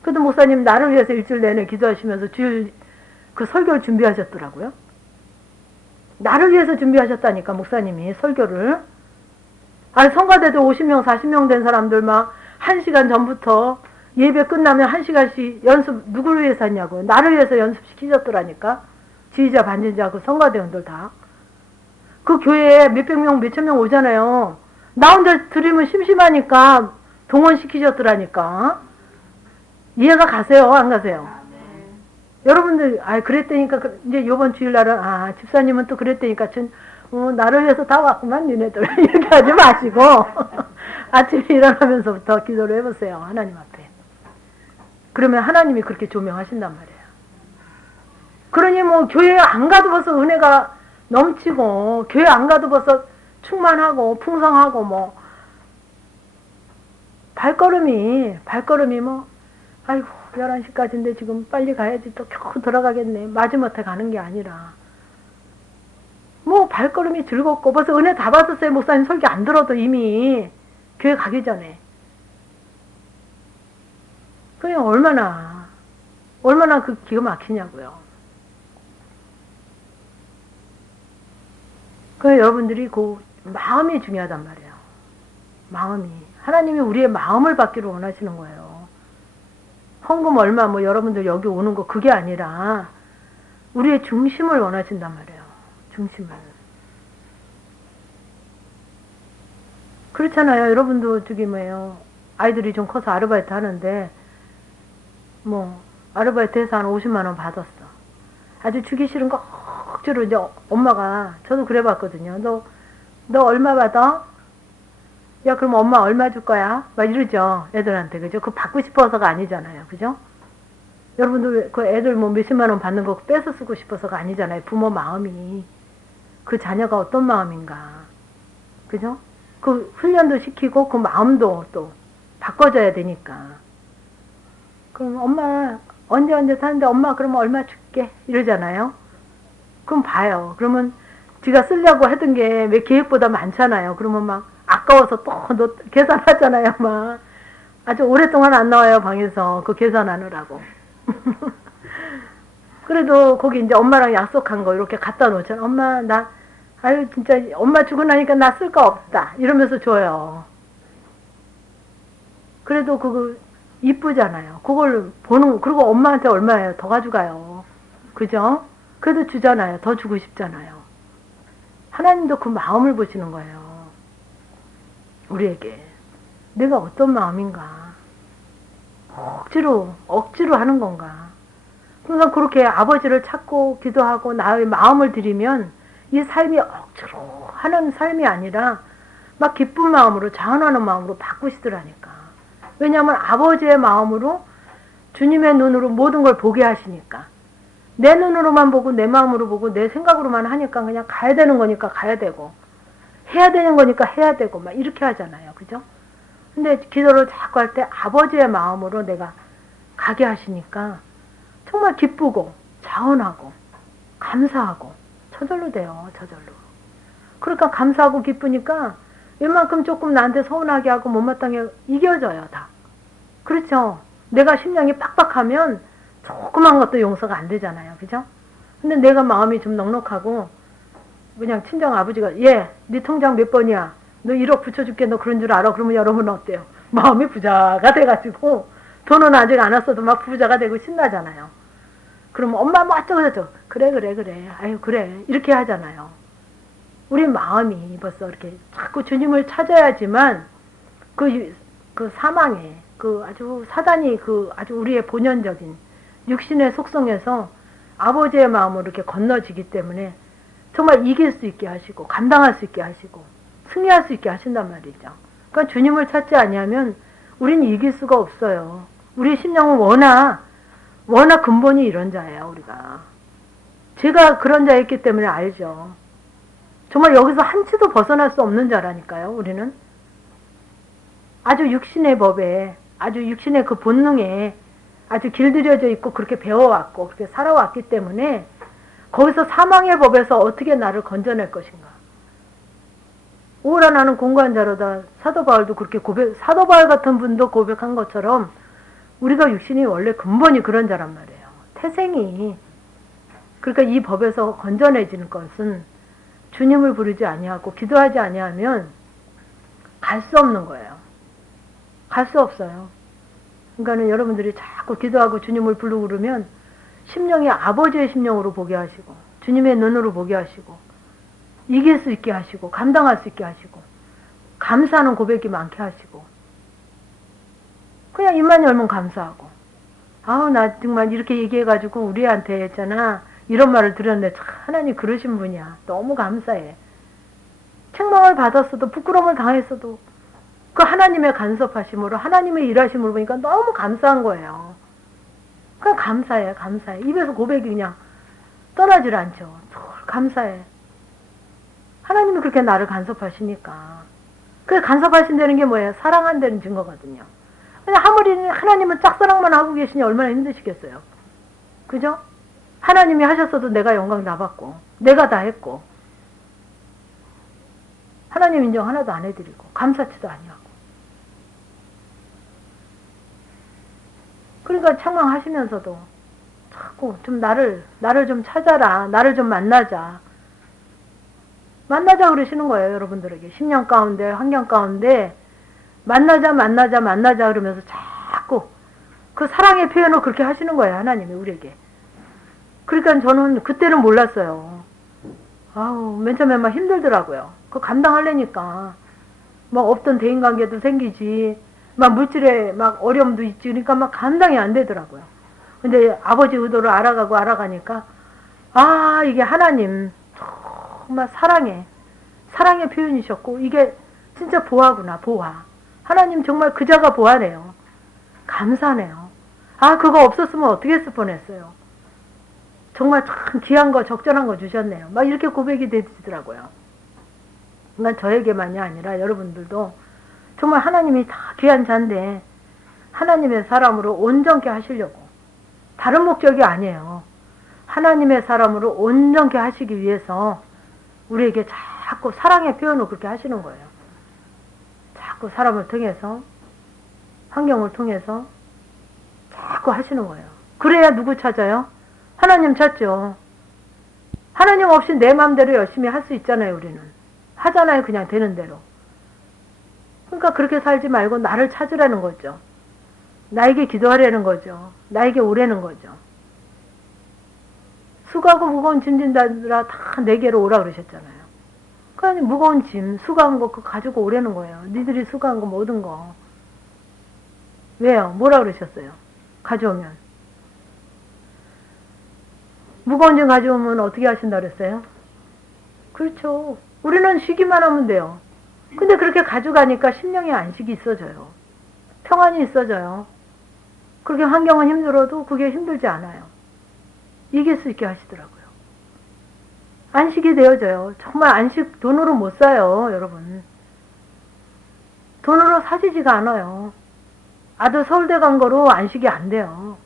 그래도 목사님 나를 위해서 일주일 내내 기도하시면서 주일 그 설교를 준비하셨더라고요. 나를 위해서 준비하셨다니까, 목사님이 설교를. 아니, 성가대도 50명, 40명 된 사람들 막 1시간 전부터 예배 끝나면 1시간씩 연습 누구를 위해서 했냐고. 나를 위해서 연습시키셨더라니까. 지휘자, 반진자, 그 성가대원들 다. 그 교회에 몇백 명, 몇천 명 오잖아요. 나 혼자 드리면 심심하니까 동원시키셨더라니까. 이해가 가세요? 안 가세요? 여러분들, 그랬다니까, 이제 요번 주일날은, 집사님은 또 그랬다니까, 나를 위해서 다 왔구만, 니네들. 이렇게 하지 마시고, 아침에 일어나면서부터 기도를 해보세요. 하나님 앞에. 그러면 하나님이 그렇게 조명하신단 말이에요. 그러니 뭐, 교회 안 가도 벌써 은혜가 넘치고, 교회 안 가도 벌써 충만하고, 풍성하고, 뭐, 발걸음이 뭐, 아이고, 11시까지인데 지금 빨리 가야지 또 겨우 들어가겠네. 마지못해 가는 게 아니라. 뭐, 발걸음이 즐겁고, 벌써 은혜 다 받았어요. 목사님 설교 안 들어도 이미. 교회 가기 전에. 그냥 얼마나 그 기가 막히냐고요. 그래서 여러분들이 그 마음이 중요하단 말이에요. 마음이. 하나님이 우리의 마음을 받기를 원하시는 거예요. 헌금 얼마 뭐 여러분들 여기 오는 거 그게 아니라 우리의 중심을 원하신단 말이에요. 중심을. 그렇잖아요. 여러분도 저기 뭐예요. 아이들이 좀 커서 아르바이트 하는데 뭐 아르바이트 해서 한 50만 원 받았어. 아주 주기 싫은 거 억지로 이제 엄마가 저도 그래 봤거든요. 너 얼마 받아? 야, 그럼 엄마 얼마 줄 거야? 막 이러죠. 애들한테. 그죠? 그거 받고 싶어서가 아니잖아요. 그죠? 여러분들 그 애들 뭐 몇십만 원 받는 거 뺏어 쓰고 싶어서가 아니잖아요. 부모 마음이. 그 자녀가 어떤 마음인가. 그죠? 그 훈련도 시키고 그 마음도 또 바꿔줘야 되니까. 그럼 엄마 언제 사는데 엄마 그러면 얼마 줄게. 이러잖아요. 그럼 봐요. 그러면 지가 쓰려고 하던 게 왜 계획보다 많잖아요. 그러면 막 아까워서 또 너 계산하잖아요. 막 아주 오랫동안 안 나와요. 방에서 그 계산하느라고. 그래도 거기 이제 엄마랑 약속한 거 이렇게 갖다 놓잖아요. 엄마 아유 진짜 엄마 주고 나니까 나 쓸 거 없다 이러면서 줘요. 그래도 그거 이쁘잖아요. 그걸 보는. 그리고 엄마한테 얼마예요? 더 가져가요. 그죠? 그래도 주잖아요. 더 주고 싶잖아요. 하나님도 그 마음을 보시는 거예요. 우리에게 내가 어떤 마음인가. 억지로 하는 건가. 그러니까 그렇게 아버지를 찾고 기도하고 나의 마음을 드리면 이 삶이 억지로 하는 삶이 아니라 막 기쁜 마음으로 자원하는 마음으로 바꾸시더라니까. 왜냐하면 아버지의 마음으로 주님의 눈으로 모든 걸 보게 하시니까. 내 눈으로만 보고 내 마음으로 보고 내 생각으로만 하니까 그냥 가야 되는 거니까 가야 되고 해야 되는 거니까 해야 되고 막 이렇게 하잖아요. 그죠? 근데 기도를 자꾸 할 때 아버지의 마음으로 내가 가게 하시니까 정말 기쁘고 자원하고 감사하고 저절로 돼요. 저절로. 그러니까 감사하고 기쁘니까 웬만큼 조금 나한테 서운하게 하고 못마땅해 이겨져요. 다. 그렇죠? 내가 심령이 빡빡하면 조그만 것도 용서가 안 되잖아요. 그죠? 근데 내가 마음이 좀 넉넉하고 그냥 친정 아버지가 네 통장 몇 번이야? 너 1억 붙여줄게. 너 그런 줄 알아? 그러면 여러분은 어때요? 마음이 부자가 돼가지고 돈은 아직 안 왔어도 막 부자가 되고 신나잖아요. 그럼 엄마 뭐 어쩌고저쩌고 그래 아유 그래 이렇게 하잖아요. 우리 마음이 벌써 이렇게 자꾸 주님을 찾아야지만 그 사망에 그 아주 사단이 그 아주 우리의 본연적인 육신의 속성에서 아버지의 마음으로 이렇게 건너지기 때문에 정말 이길 수 있게 하시고 감당할 수 있게 하시고 승리할 수 있게 하신단 말이죠. 그러니까 주님을 찾지 아니하면 우리는 이길 수가 없어요. 우리 심령은 워낙 근본이 이런 자예요. 우리가 제가 그런 자였기 때문에 알죠. 정말 여기서 한치도 벗어날 수 없는 자라니까요. 우리는 아주 육신의 법에 아주 육신의 그 본능에 아주 길들여져 있고 그렇게 배워왔고 그렇게 살아왔기 때문에 거기서 사망의 법에서 어떻게 나를 건져낼 것인가. 오라 나는 공고한 자로다. 사도 바울도 그렇게 사도 바울 같은 분도 고백한 것처럼 우리가 육신이 원래 근본이 그런 자란 말이에요. 태생이. 그러니까 이 법에서 건져내지는 것은 주님을 부르지 아니하고 기도하지 아니하면 갈 수 없는 거예요. 갈 수 없어요. 그러니까는 여러분들이 자꾸 기도하고 주님을 부르고 그러면 심령이 아버지의 심령으로 보게 하시고 주님의 눈으로 보게 하시고 이길 수 있게 하시고 감당할 수 있게 하시고 감사하는 고백이 많게 하시고 그냥 입만 열면 감사하고 아우 나 정말 이렇게 얘기해가지고 우리한테 했잖아 이런 말을 들었는데 참 하나님 그러신 분이야. 너무 감사해. 책망을 받았어도 부끄러움을 당했어도 그 하나님의 간섭하심으로 하나님의 일하심으로 보니까 너무 감사한 거예요. 그냥 감사해. 입에서 고백이 그냥 떠나질 않죠. 감사해. 하나님이 그렇게 나를 간섭하시니까. 그 간섭하신다는 게 뭐예요? 사랑한다는 증거거든요. 그냥 아무리 하나님은 짝사랑만 하고 계시니 얼마나 힘드시겠어요. 그죠? 하나님이 하셨어도 내가 영광 다 받고 내가 다 했고 하나님 인정 하나도 안 해드리고 감사치도 아니하고 그러니까 책망하시면서도 자꾸 좀 나를 좀 찾아라. 나를 좀 만나자 그러시는 거예요. 여러분들에게 심령 가운데 환경 가운데 만나자 그러면서 자꾸 그 사랑의 표현을 그렇게 하시는 거예요. 하나님이 우리에게. 그러니까 저는 그때는 몰랐어요. 아우 맨 처음에 막 힘들더라고요. 그거 감당하려니까 막 없던 대인관계도 생기지 막 물질에 막 어려움도 있지. 그러니까 막 감당이 안 되더라고요. 근데 아버지 의도를 알아가니까 아 이게 하나님 정말 사랑의 표현이셨고 이게 진짜 보화구나. 보화. 하나님 정말 그자가 보화네요. 감사네요. 아 그거 없었으면 어떻게 했을 뻔했어요. 정말 참 귀한 거 적절한 거 주셨네요. 막 이렇게 고백이 되시더라고요. 그러니까 저에게만이 아니라 여러분들도 정말 하나님이 다 귀한 자인데 하나님의 사람으로 온전케 하시려고 다른 목적이 아니에요. 하나님의 사람으로 온전케 하시기 위해서 우리에게 자꾸 사랑의 표현을 그렇게 하시는 거예요. 자꾸 사람을 통해서 환경을 통해서 자꾸 하시는 거예요. 그래야 누구 찾아요? 하나님 찾죠. 하나님 없이 내 마음대로 열심히 할 수 있잖아요. 우리는 하잖아요. 그냥 되는 대로. 그러니까 그렇게 살지 말고 나를 찾으라는 거죠. 나에게 기도하라는 거죠. 나에게 오라는 거죠. 수고하고 무거운 짐 진다라 다 내게로 오라 그러셨잖아요. 그러니 무거운 짐, 수고한 거 그거 가지고 오라는 거예요. 니들이 수고한 거 모든 거. 왜요? 뭐라 그러셨어요? 가져오면. 무거운 짐 가져오면 어떻게 하신다 그랬어요? 그렇죠. 우리는 쉬기만 하면 돼요. 근데 그렇게 가져가니까 심령의 안식이 있어져요. 평안이 있어져요. 그렇게 환경은 힘들어도 그게 힘들지 않아요. 이길 수 있게 하시더라고요. 안식이 되어져요. 정말 안식 돈으로 못 사요, 여러분. 돈으로 사지지가 않아요. 아들 서울대 간 거로 안식이 안 돼요.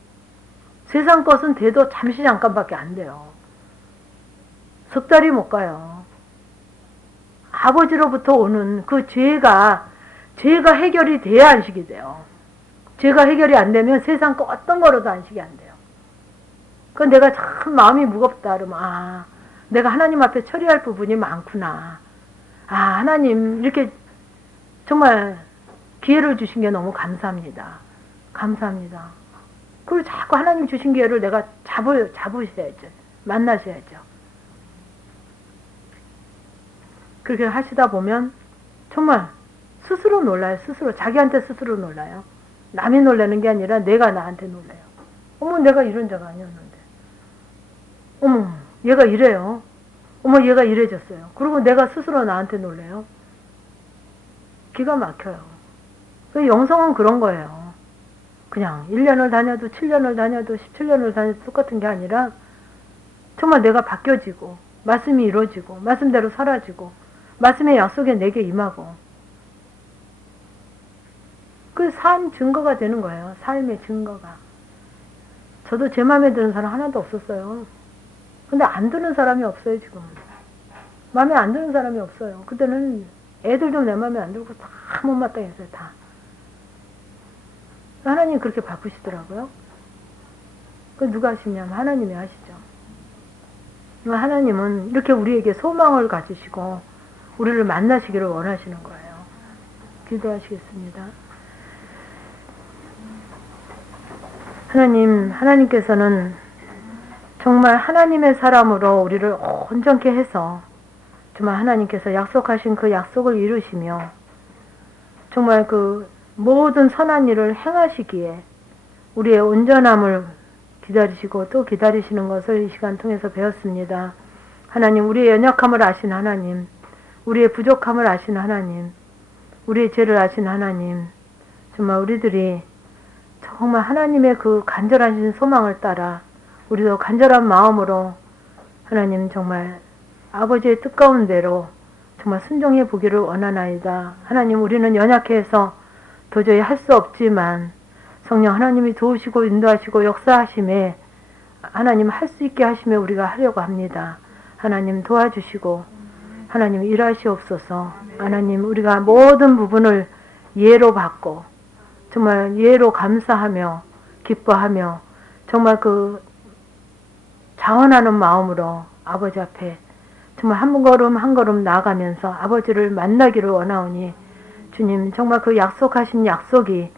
세상 것은 돼도 잠시 잠깐밖에 안 돼요. 석 달이 못 가요. 아버지로부터 오는 그 죄가 해결이 돼야 안식이 돼요. 죄가 해결이 안 되면 세상 거 어떤 거로도 안식이 안 돼요. 그건 내가 참 마음이 무겁다 그러면 내가 하나님 앞에 처리할 부분이 많구나. 아, 하나님 이렇게 정말 기회를 주신 게 너무 감사합니다. 감사합니다. 그리고 자꾸 하나님 주신 기회를 내가 잡으셔야죠. 만나셔야죠. 그렇게 하시다 보면 정말 스스로 놀라요. 스스로. 자기한테 스스로 놀라요. 남이 놀라는 게 아니라 내가 나한테 놀라요. 어머, 내가 이런 자가 아니었는데. 어머, 얘가 이래요. 어머, 얘가 이래졌어요. 그리고 내가 스스로 나한테 놀래요. 기가 막혀요. 영성은 그런 거예요. 그냥 1년을 다녀도 7년을 다녀도 17년을 다녀도 똑같은 게 아니라 정말 내가 바뀌어지고 말씀이 이루어지고 말씀대로 사라지고 말씀의 약속에 내게 임하고 그 삶 증거가 되는 거예요. 삶의 증거가. 저도 제 마음에 드는 사람 하나도 없었어요. 근데 안 드는 사람이 없어요, 지금. 마음에 안 드는 사람이 없어요. 그때는 애들도 내 마음에 안 들고 다 못마땅했어요, 다. 하나님 그렇게 바꾸시더라고요. 그 누가 하시냐면 하나님이 하시죠. 하나님은 이렇게 우리에게 소망을 가지시고 우리를 만나시기를 원하시는 거예요. 기도하시겠습니다. 하나님께서는 정말 하나님의 사람으로 우리를 온전케 해서 정말 하나님께서 약속하신 그 약속을 이루시며 정말 그 모든 선한 일을 행하시기에 우리의 온전함을 기다리시고 또 기다리시는 것을 이 시간 통해서 배웠습니다. 하나님, 우리의 연약함을 아신 하나님, 우리의 부족함을 아신 하나님, 우리의 죄를 아신 하나님, 정말 우리들이 정말 하나님의 그 간절하신 소망을 따라 우리도 간절한 마음으로 하나님 정말 아버지의 뜻가운 대로 정말 순종해 보기를 원하나이다. 하나님, 우리는 연약해서 도저히 할 수 없지만 성령 하나님이 도우시고 인도하시고 역사하심에 하나님 할 수 있게 하시며 우리가 하려고 합니다. 하나님 도와주시고 하나님 일하시옵소서. 하나님, 우리가 모든 부분을 예로 받고 정말 예로 감사하며 기뻐하며 정말 그 자원하는 마음으로 아버지 앞에 정말 한 걸음 한 걸음 나아가면서 아버지를 만나기를 원하오니 주님, 정말 그 약속하신 약속이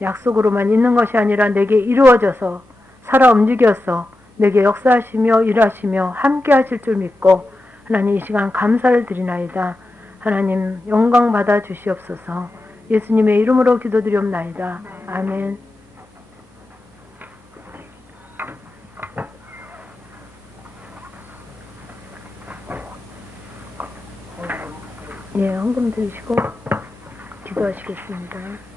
약속으로만 있는 것이 아니라 내게 이루어져서 살아 움직여서 내게 역사하시며 일하시며 함께 하실 줄 믿고 하나님 이 시간 감사를 드리나이다. 하나님 영광 받아 주시옵소서. 예수님의 이름으로 기도드리옵나이다. 아멘. 예, 헌금 드리시고 기도하시겠습니다.